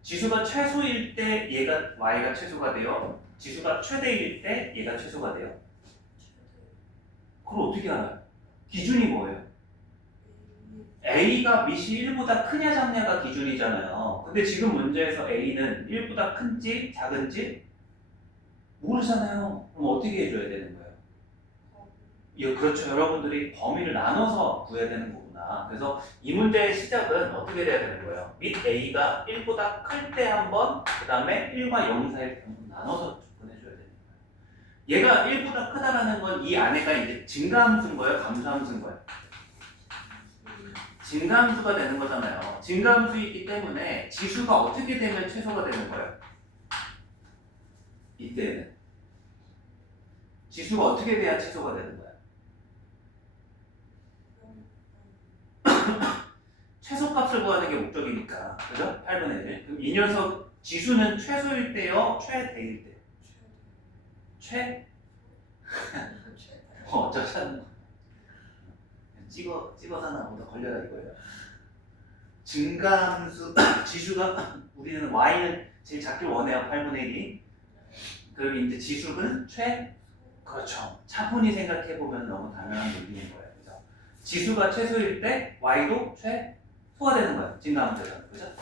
지수가 최소일 때 얘가 y가 최소가 돼요. 지수가 최대일 때 얘가 최소가 돼요. 그걸 어떻게 알아요? 기준이 뭐예요? a가 밑이 1보다 크냐 작냐가 기준이잖아요. 근데 지금 문제에서 a는 1보다 큰지 작은지 모르잖아요. 그럼 어떻게 해줘야 되는 거예요? 예, 그렇죠. 여러분들이 범위를 나눠서 구해야 되는 거구나. 그래서 이 문제의 시작은 어떻게 돼야 되는 거예요? 밑 a가 1보다 클 때 한 번, 그 다음에 1과 0 사이를 한번 나눠서 접근해줘야 되는 거예요. 얘가 1보다 크다라는 건 이 안에가 이제 증가함수인 거예요? 감소함수인 거예요? 증가함수가 되는 거잖아요. 증가함수이기 때문에 지수가 어떻게 되면 최소가 되는 거예요? 이때는 지수가 어떻게 돼야 최소가 되는 거예요? 최소값을 구하는 게 목적이니까, 그죠? 8분의 1. 그럼 이 녀석 지수는 최소일 때요, 최대일 때요? 최? 어쩌지 않는 거. 찍어서 나보다 걸려라 이거예요. 증가함수, 지수가, 우리는 y는 제일 작길 원해요, 8분의 1이. 그럼 이제 지수는 최? 그렇죠. 차분히 생각해보면 너무 당연한 얘기인 거예요. 그죠? 지수가 최소일 때 y도 최소가 되는 거예요. 증가함수에서. 그죠?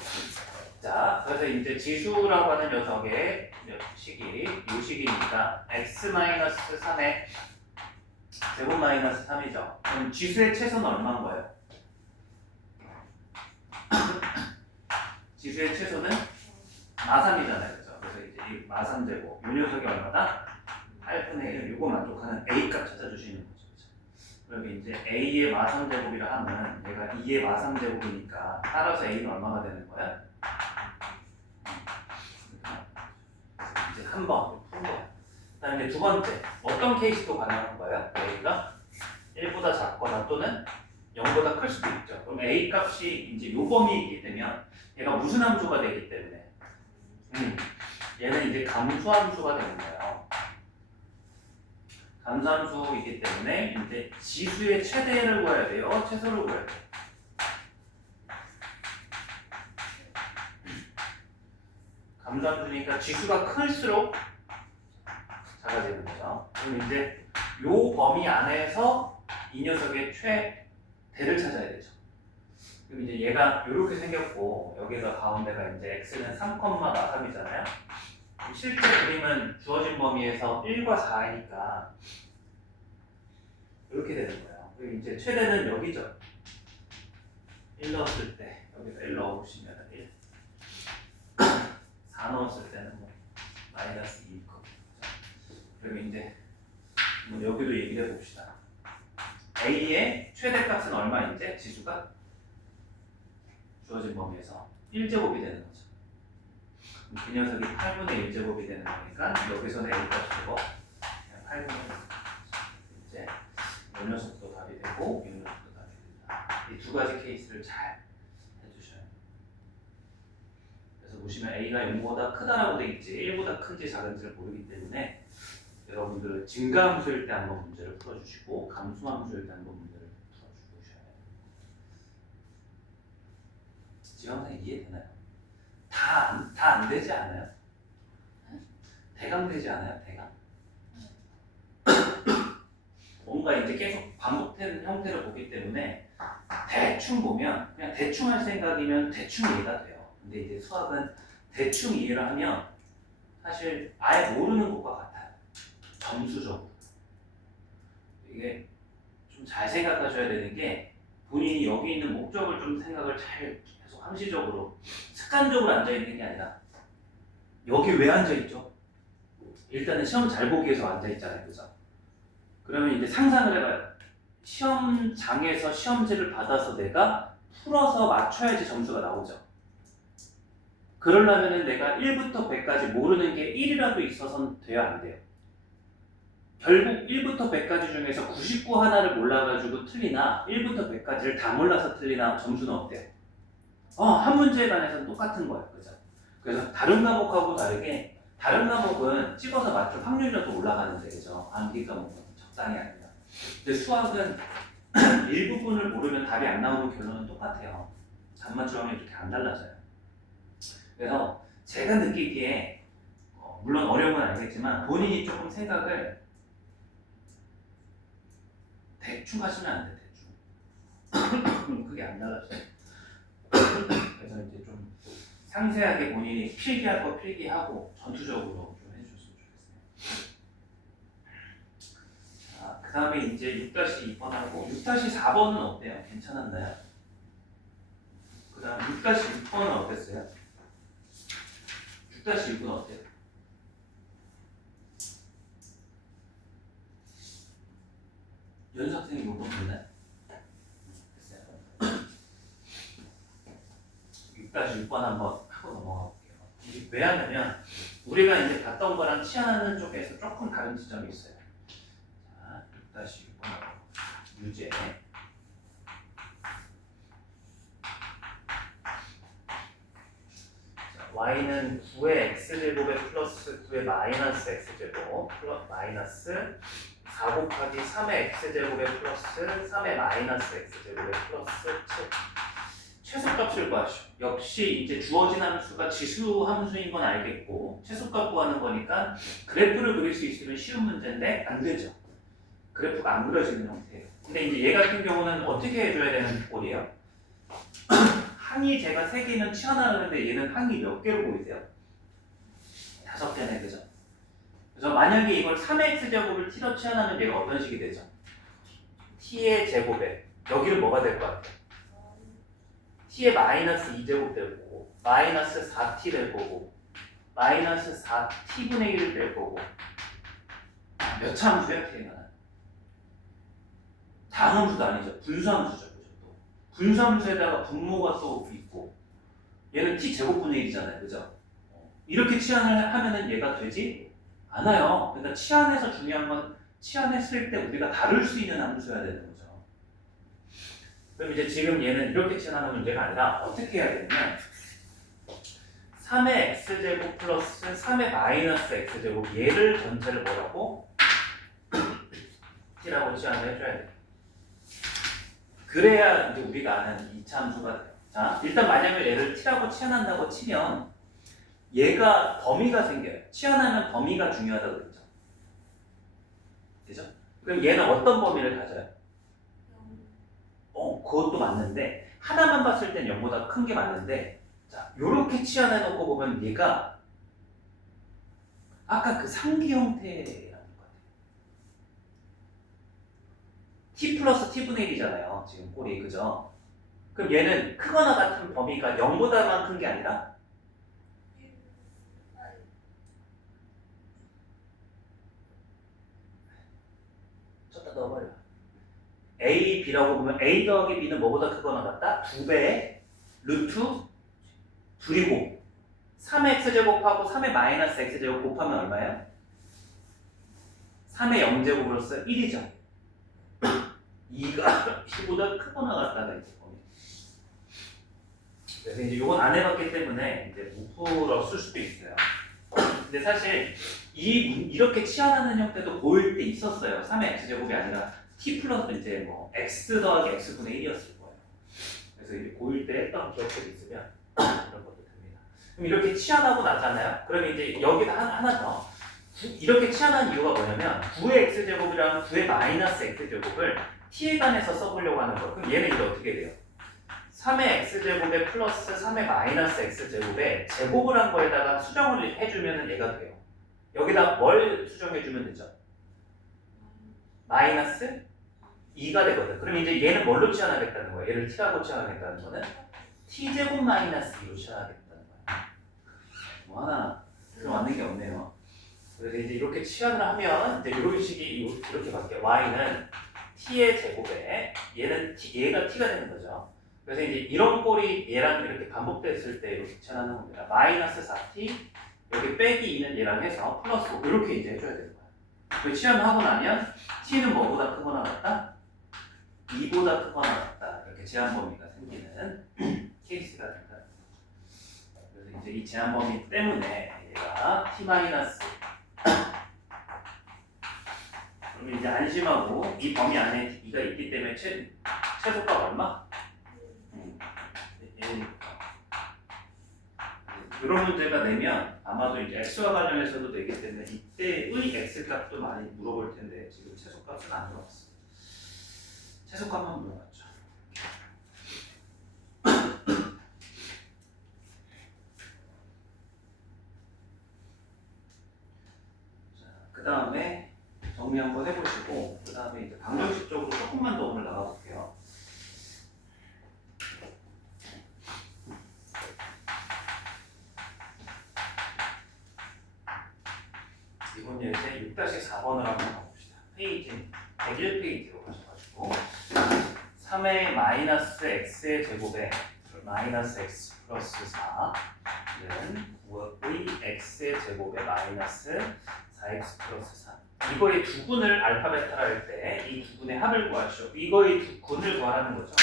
자, 그래서 이제 지수라고 하는 녀석의 식이 이 식이니까 x-3의 제곱 마이너스 3이죠. 그럼 지수의 최소는 얼마인 거예요? 지수의 최소는 마3이잖아요. 그죠? 그래서 이제 이 마3제곱 이 녀석이 얼마다? 8분의 1. 이거 만족하는 A값 찾아주시는 거죠. 그죠? 그러면 이제 A의 마3제곱이라 하면 얘가 2의 마3제곱이니까 따라서 A는 얼마가 되는 거야? 이제 한 번 푼 거야. 그 다음에 두 번째, 어떤 케이스도 가능한 거예요? A가 1보다 작거나 또는 0보다 클 수도 있죠. 그럼 A 값이 이제 요 범위이기 때문에 얘가 무슨 함수가 되기 때문에 얘는 이제 감수함수가 되는 거예요. 감수함수이기 때문에 이제 지수의 최대를 구해야 돼요. 최소를 구해야 돼요. 감수함수니까 지수가 클수록 작아지는 거죠. 그럼 이제 요 범위 안에서 이 녀석의 최대를 찾아야 되죠. 그럼 이제 얘가 이렇게 생겼고 여기가 가운데가 이제 x는 3,3이잖아요. 실제 그림은 주어진 범위에서 1과 4이니까 이렇게 되는 거예요. 그리고 이제 최대는 여기죠. 1 넣었을 때 여기서 1 넣어보시면 1 4 넣었을 이제 여기도 얘기를 해봅시다. A의 최대값은 얼마인지 지수가 주어진 범위에서 1제곱이 되는 거죠. 그 녀석이 8분의 1제곱이 되는 거니까 여기서는 A 값이고 8분의 1. 이제 이 녀석도 답이 되고 이 녀석도 답이 된다. 이 두 가지 케이스를 잘 해주셔야 돼요. 그래서 보시면 A가 0보다 크다라고 돼 있지 1보다 큰지 작은지를 모르기 때문에 여러분들은 증가함수일 때 한번 문제를 풀어주시고 감소함수일 때 한번 문제를 풀어주셔야 돼요. 지금 항상 이해되나요? 다 안 되지 않아요? 대강 되지 않아요? 대강? 뭔가 이제 계속 반복되는 형태를 보기 때문에 대충 보면 그냥 대충 할 생각이면 대충 이해가 돼요. 근데 이제 수학은 대충 이해를 하면 사실 아예 모르는 것과 같아요. 점수적으로. 이게 좀 잘 생각하셔야 되는 게 본인이 여기 있는 목적을 좀 생각을 잘 계속 함시적으로 습관적으로 앉아있는 게 아니라 여기 왜 앉아있죠? 일단은 시험 잘 보기 위해서 앉아있잖아요. 그죠? 그러면 이제 상상을 해봐요. 시험장에서 시험지를 받아서 내가 풀어서 맞춰야지 점수가 나오죠. 그러려면 내가 1부터 100까지 모르는 게 1이라도 있어서는 돼야 안 돼요. 결국 1부터 100까지 중에서 99 하나를 몰라가지고 틀리나 1부터 100까지를 다 몰라서 틀리나 점수는 어때요? 한 문제에 관해서는 똑같은 거예요. 그죠? 그래서 다른 과목하고 다르게 다른 과목은 찍어서 맞출 확률도 올라가는데 그죠? 암기 과목은 적당히 아니라. 근데 수학은 일부분을 모르면 답이 안 나오는 결론은 똑같아요. 답맞춤이 이렇게 안 달라져요. 그래서 제가 느끼기에 물론 어려운 건 알겠지만 본인이 조금 생각을 대충 하시면 안 돼요. 대충. 그게 안 달라져요. 그래서 이제 좀 상세하게 본인이 필기할 거 필기하고 전투적으로 좀 해주셨으면 좋겠어요. 자, 그 다음에 이제 6-2번하고 6-4번은 어때요? 괜찮았나요? 그 다음 6-6번은 어땠어요? 6-6은 어때요? 연수 학생이 몇 번 됐나요? 됐어요. 6-6번 한번 하고 넘어가 볼게요. 이게 왜 하냐면 우리가 이제 봤던 거랑 치환하는 쪽에서 조금 다른 지점이 있어요. 자, 6-6번 유제. y는 9의 x제곱에 플러스 9의 마이너스 x제곱 마이너스 4 곱하기 3의 x제곱에 플러스 3의 마이너스 x제곱에 플러스 7 최소값을 구하시오. 역시 이제 주어진 함수가 지수 함수인 건 알겠고 최소값 구하는 거니까 그래프를 그릴 수 있으면 쉬운 문제인데 안 되죠. 그래프가 안 그려지는 형태예요. 근데 이제 얘 같은 경우는 어떻게 해줘야 되는 꼴이에요? 항이 제가 3개는 치환하는데 얘는 항이 몇 개로 보이세요? 5개네, 그죠? 그래서 만약에 이걸 3x제곱을 t로 치환하면 얘가 어떤 식이 되죠? t의 제곱에 여기는 뭐가 될 것 같아요? t의 마이너스 2제곱 될 거고 마이너스 4t 될 거고 마이너스 4t분의 1을 될 거고 몇 차 함수예요? t가? 다함수도 아니죠. 분수함수죠. 분수함수에다가 분모가 또 있고 얘는 t제곱분의 1이잖아요. 그죠? 이렇게 치환을 하면은 얘가 되지 않아요. 그러니까 치환해서 중요한 건 치환했을 때 우리가 다룰 수 있는 함수여야 되는 거죠. 그럼 이제 지금 얘는 이렇게 치환하는 문제가 아니라 어떻게 해야 되냐면 3의 x제곱 플러스 3의 마이너스 x제곱 얘를 전체를 뭐라고? t라고 치환을 해줘야 돼요. 그래야 이제 우리가 아는 2차 함수가 돼요. 자, 일단 만약에 얘를 t라고 치환한다고 치면 얘가 범위가 생겨요. 치환하면 범위가 중요하다고 그랬죠. 되죠? 그럼 얘는 어떤 범위를 가져요? 그것도 맞는데 하나만 봤을 땐 0보다 큰 게 맞는데 자, 요렇게 치환해 놓고 보면 얘가 아까 그 상기 형태라는 것 같아요. t 플러스 t분의 1이잖아요. 지금 꼴이 그죠? 그럼 얘는 크거나 같은 범위가 0보다만 큰 게 아니라 넣어버려. A, B라고 보면 A 더하기 B는 뭐보다 크거나 같다? 2배의 루트 둘이고 3의 x제곱하고 3의 마이너스 x제곱 곱하면 얼마예요? 3의 0제곱으로서 1이죠. 2가 2보다 크거나 같다가 이제 범위. 그래서 이제 이건 안 해봤기 때문에 이제 못 풀었을 수도 있어요. 근데 사실 이렇게 치환하는 형태도 보일 때 있었어요. 3의 x제곱이 아니라 t 플러스 이제 뭐 x 더하기 x분의 1이었을 거예요. 그래서 이게 보일 때 했던 기억들이 있으면 이런 것도 됩니다. 그럼 이렇게 치환하고 나잖아요. 그러면 이제 여기다 하나 더. 이렇게 치환한 이유가 뭐냐면 9의 x제곱이랑 9의 마이너스 x제곱을 t에 관해서 써보려고 하는 거예요. 그럼 얘는 이제 어떻게 돼요? 3의 x제곱에 플러스 3의 마이너스 x제곱에 제곱을 한 거에다가 수정을 해주면 얘가 돼요. 여기다 뭘 수정해주면 되죠? 마이너스 2가 되거든. 그럼 이제 얘는 뭘로 치환하겠다는 거예요? 얘를 t라고 치환하겠다는 거는 t제곱 마이너스 2로 치환하겠다는 거예요. 뭐 하나 좀 맞는 게 없네요. 그래서 이제 이렇게 치환을 하면 이제 이런 식이 이렇게 바뀌어요. y는 t의 제곱에 얘는 얘가 t가 되는 거죠. 그래서 이제 이런 꼴이 얘랑 이렇게 반복됐을 때 이렇게 치환하는 겁니다. 마이너스 4t 여기 빼기 2는 얘랑 해서 플러스 5 이렇게 이제 해줘야 되는 거예요. 그 치환하고 나면 t는 뭐보다 크거나 같다? 2보다 크거나 같다. 이렇게 제한 범위가 생기는 케이스가 된다. 그래서 이제 이 제한 범위 때문에 얘가 t 마이너스 그럼 이제 안심하고 이 범위 안에 2가 있기 때문에 최소값 얼마? 이런 문제가 내면 아마도 이제 x와 관련해서도 되기 때문에 이때의 x 값도 많이 물어볼 텐데 지금 최소값은 안 들어갔어요. 최소값만 물어봤죠. 그 다음에 정리 한번 해보시고 그 다음에 이제 방정식 쪽으로 조금만 더 오늘 나가볼게요. 이번 예제 6-4번을 한번 가봅시다. 페이지 101페이지로 가셔가지고 3의 마이너스 x의 제곱에 마이너스 x 플러스 4는 9의 x의 제곱에 마이너스 4x 플러스 3 이거의 두 분을 알파 베타라 할 때 이 두 분의 합을 구하시오. 이거의 두 분을 구하라는 거죠.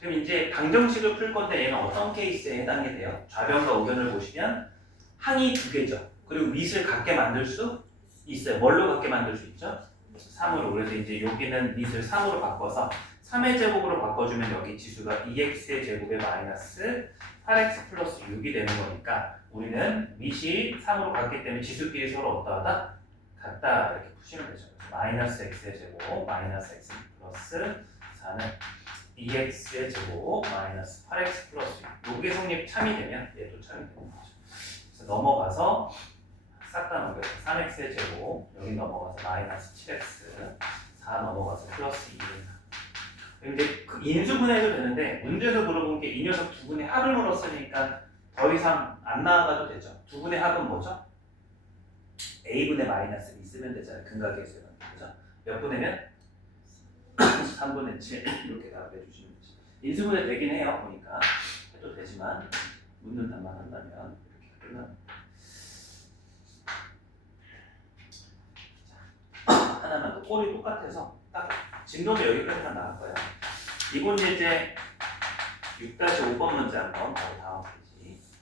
그럼 이제 방정식을 풀 건데 얘는 어떤 케이스에 해당이 돼요? 좌변과 우변을 보시면 항이 두 개죠. 그리고 밑을 같게 만들 수 있어요. 뭘로 같게 만들 수 있죠? 3으로. 그래서 이제 여기는 밑을 3으로 바꿔서 3의 제곱으로 바꿔주면 여기 지수가 2x의 제곱에 마이너스 8x 플러스 6이 되는 거니까 우리는 밑이 3으로 같기 때문에 지수끼리 서로 어떠하다? 같다. 이렇게 푸시면 되죠. 그래서 마이너스 x의 제곱 마이너스 x 플러스 4는 2x의 제곱 마이너스 8x 플러스 6. 요게 성립 참이 되면 얘도 참이 되는 거죠. 그래서 넘어가서 싹 다 넘겨서 3x의 제곱 여기 넘어가서 마이너스 7x 4 넘어가서 플러스 2입니다. 이제 그 인수분해해도 되는데 문제에서 물어본 게 이 녀석 두 분의 합을 물었으니까 더 이상 안 나아가도 되죠. 두 분의 합은 뭐죠? a분의 마이너스 있으면 되잖아요. 근각에서요. 그죠? 몇 분의면? 3분의 7 이렇게 답해 주시면 되죠. 인수분해 되긴 해요. 보니까 해도 되지만 묻는 답만 한다면 이렇게 끝납니다. 하나만 더 꼴이 똑같아서 딱 진도도 여기까지만 나갈 거예요. 이번 예제 6-5번 문제 한번 바로 다음 페이지.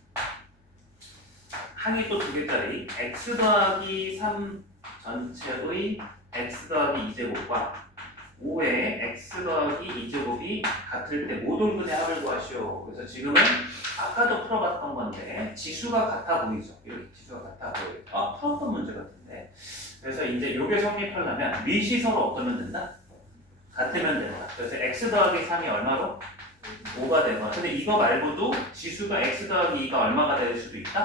항이 또 두 개짜리 x 더하기 3 전체의 x 더하기 2제곱과 5의 x 더하기 2제곱이 같을 때 모든 분의 합을 구하시오. 그래서 지금은 아까도 풀어봤던 건데 지수가 같아 보이죠? 이렇게 지수가 같아 보여요. 아, 풀었던 문제 같은데. 그래서 이제 요게 성립하려면 밑이 서로 어떠면 된다? 같으면 된다. 그래서 x 더하기 3이 얼마로? 5가 되거나. 근데 이거 말고도 지수가 x 더하기 2가 얼마가 될 수도 있다?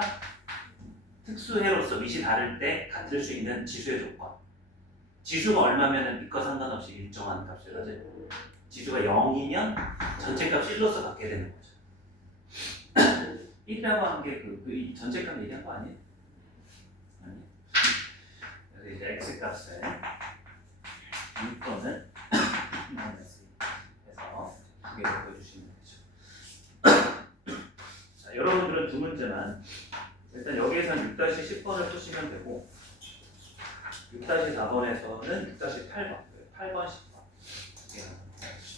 특수해로서 밑이 다를 때 같을 수 있는 지수의 조건. 지수가 얼마면 밑과 상관없이 일정한 값을 가지고 지수가 0이면 전체 값 1로서 갖게 되는 거죠. 1이라고 하는 게 그 전체 값 얘기한 거 아니에요? 아니에요. 그래서 이제 x 값을 6번은 마이너스 2 해서 두 개를 보여주시면 되죠. 자, 여러분들은 두 문제만 일단 여기에서는 6-10번을 푸시면 되고 6-4번에서는 6-8번 8번, 10번 두 개를 한번 보여주시면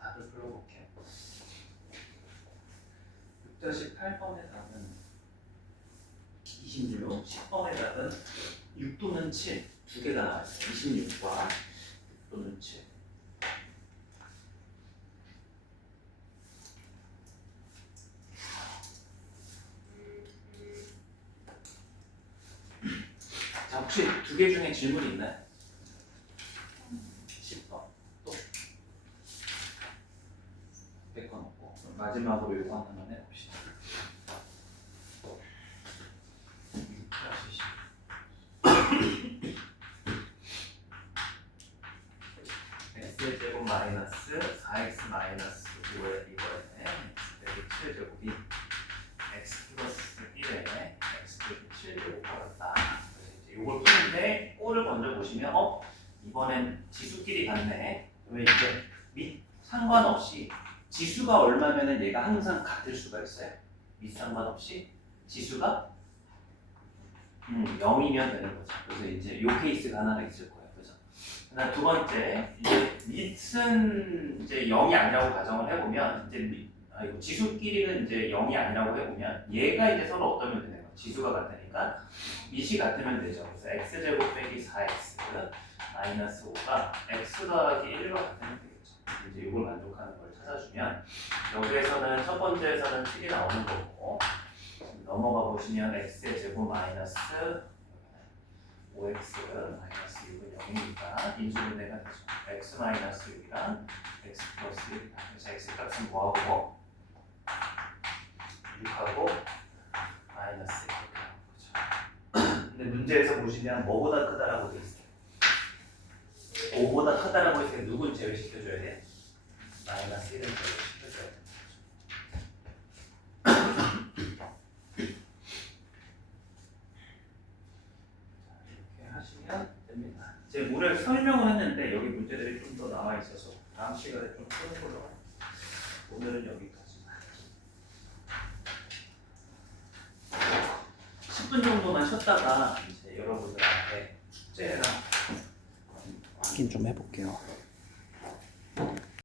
답을 불러볼게요. 6-8번의 답은 26, 10번의 답은 6 또는 7 두 개가 나와있어요. 26과 6 또는 7. 자, 혹시 두 개 중에 질문이 있나요? 10번 또 100건 없고 마지막으로 이거 하나만 해봅시다. 마이너스 4x 마이너스 5에 이번에 x 7제곱이 x 플러스 1에 x 7제곱 받았다. 그래서 이제 이걸 푸는데 꼴을 먼저 보시면 이번엔 지수끼리 같네. 왜 이제 밑 상관없이 지수가 얼마면은 얘가 항상 같을 수가 있어요. 밑 상관없이 지수가 0이면 되는 거죠. 그래서 이제 요 케이스가 하나가 있을 거예요. 그래서 그다음 두 번째 이제 밑은 이제 0이 아니라고 가정을 해보면 이제 지수끼리는 이제 0이 아니라고 해보면 얘가 이제 서로 어떠면 되는 거예요. 지수가 같으니까 밑이 같으면 되죠. 그래서 x 제곱 빼기 4x 마이너스 5가 x 더하기 1과 같으면 되겠죠. 이제 이걸 만족하는 걸 찾아주면 여기에서는 첫 번째에서는 7이 나오는 거고 넘어가 보시면 x의 제곱 마이너스 5x 마이너스 6은 0이니까 인수분해가 되죠. x 마이너스 6이랑 x 플러스 1이다. 그래서 x 값은 뭐하고 6하고 마이너스 1 이렇게 나오는 거죠. 근데 문제에서 보시면 뭐보다 크다라고 돼 있어요. 5보다 크다라고 했을 때 누군 제외시켜줘야 돼? 마이너스 1을 제외시켜줘야 돼. 하시면 됩니다. 제가 오늘 설명을 했는데 여기 문제들이 좀 더 나와 있어서 다음 시간에 좀 푸는 걸로 할게요. 오늘은 여기까지만. 10분 정도만 쉬었다가 이제 여러분들한테 숙제랑 확인 좀 해볼게요.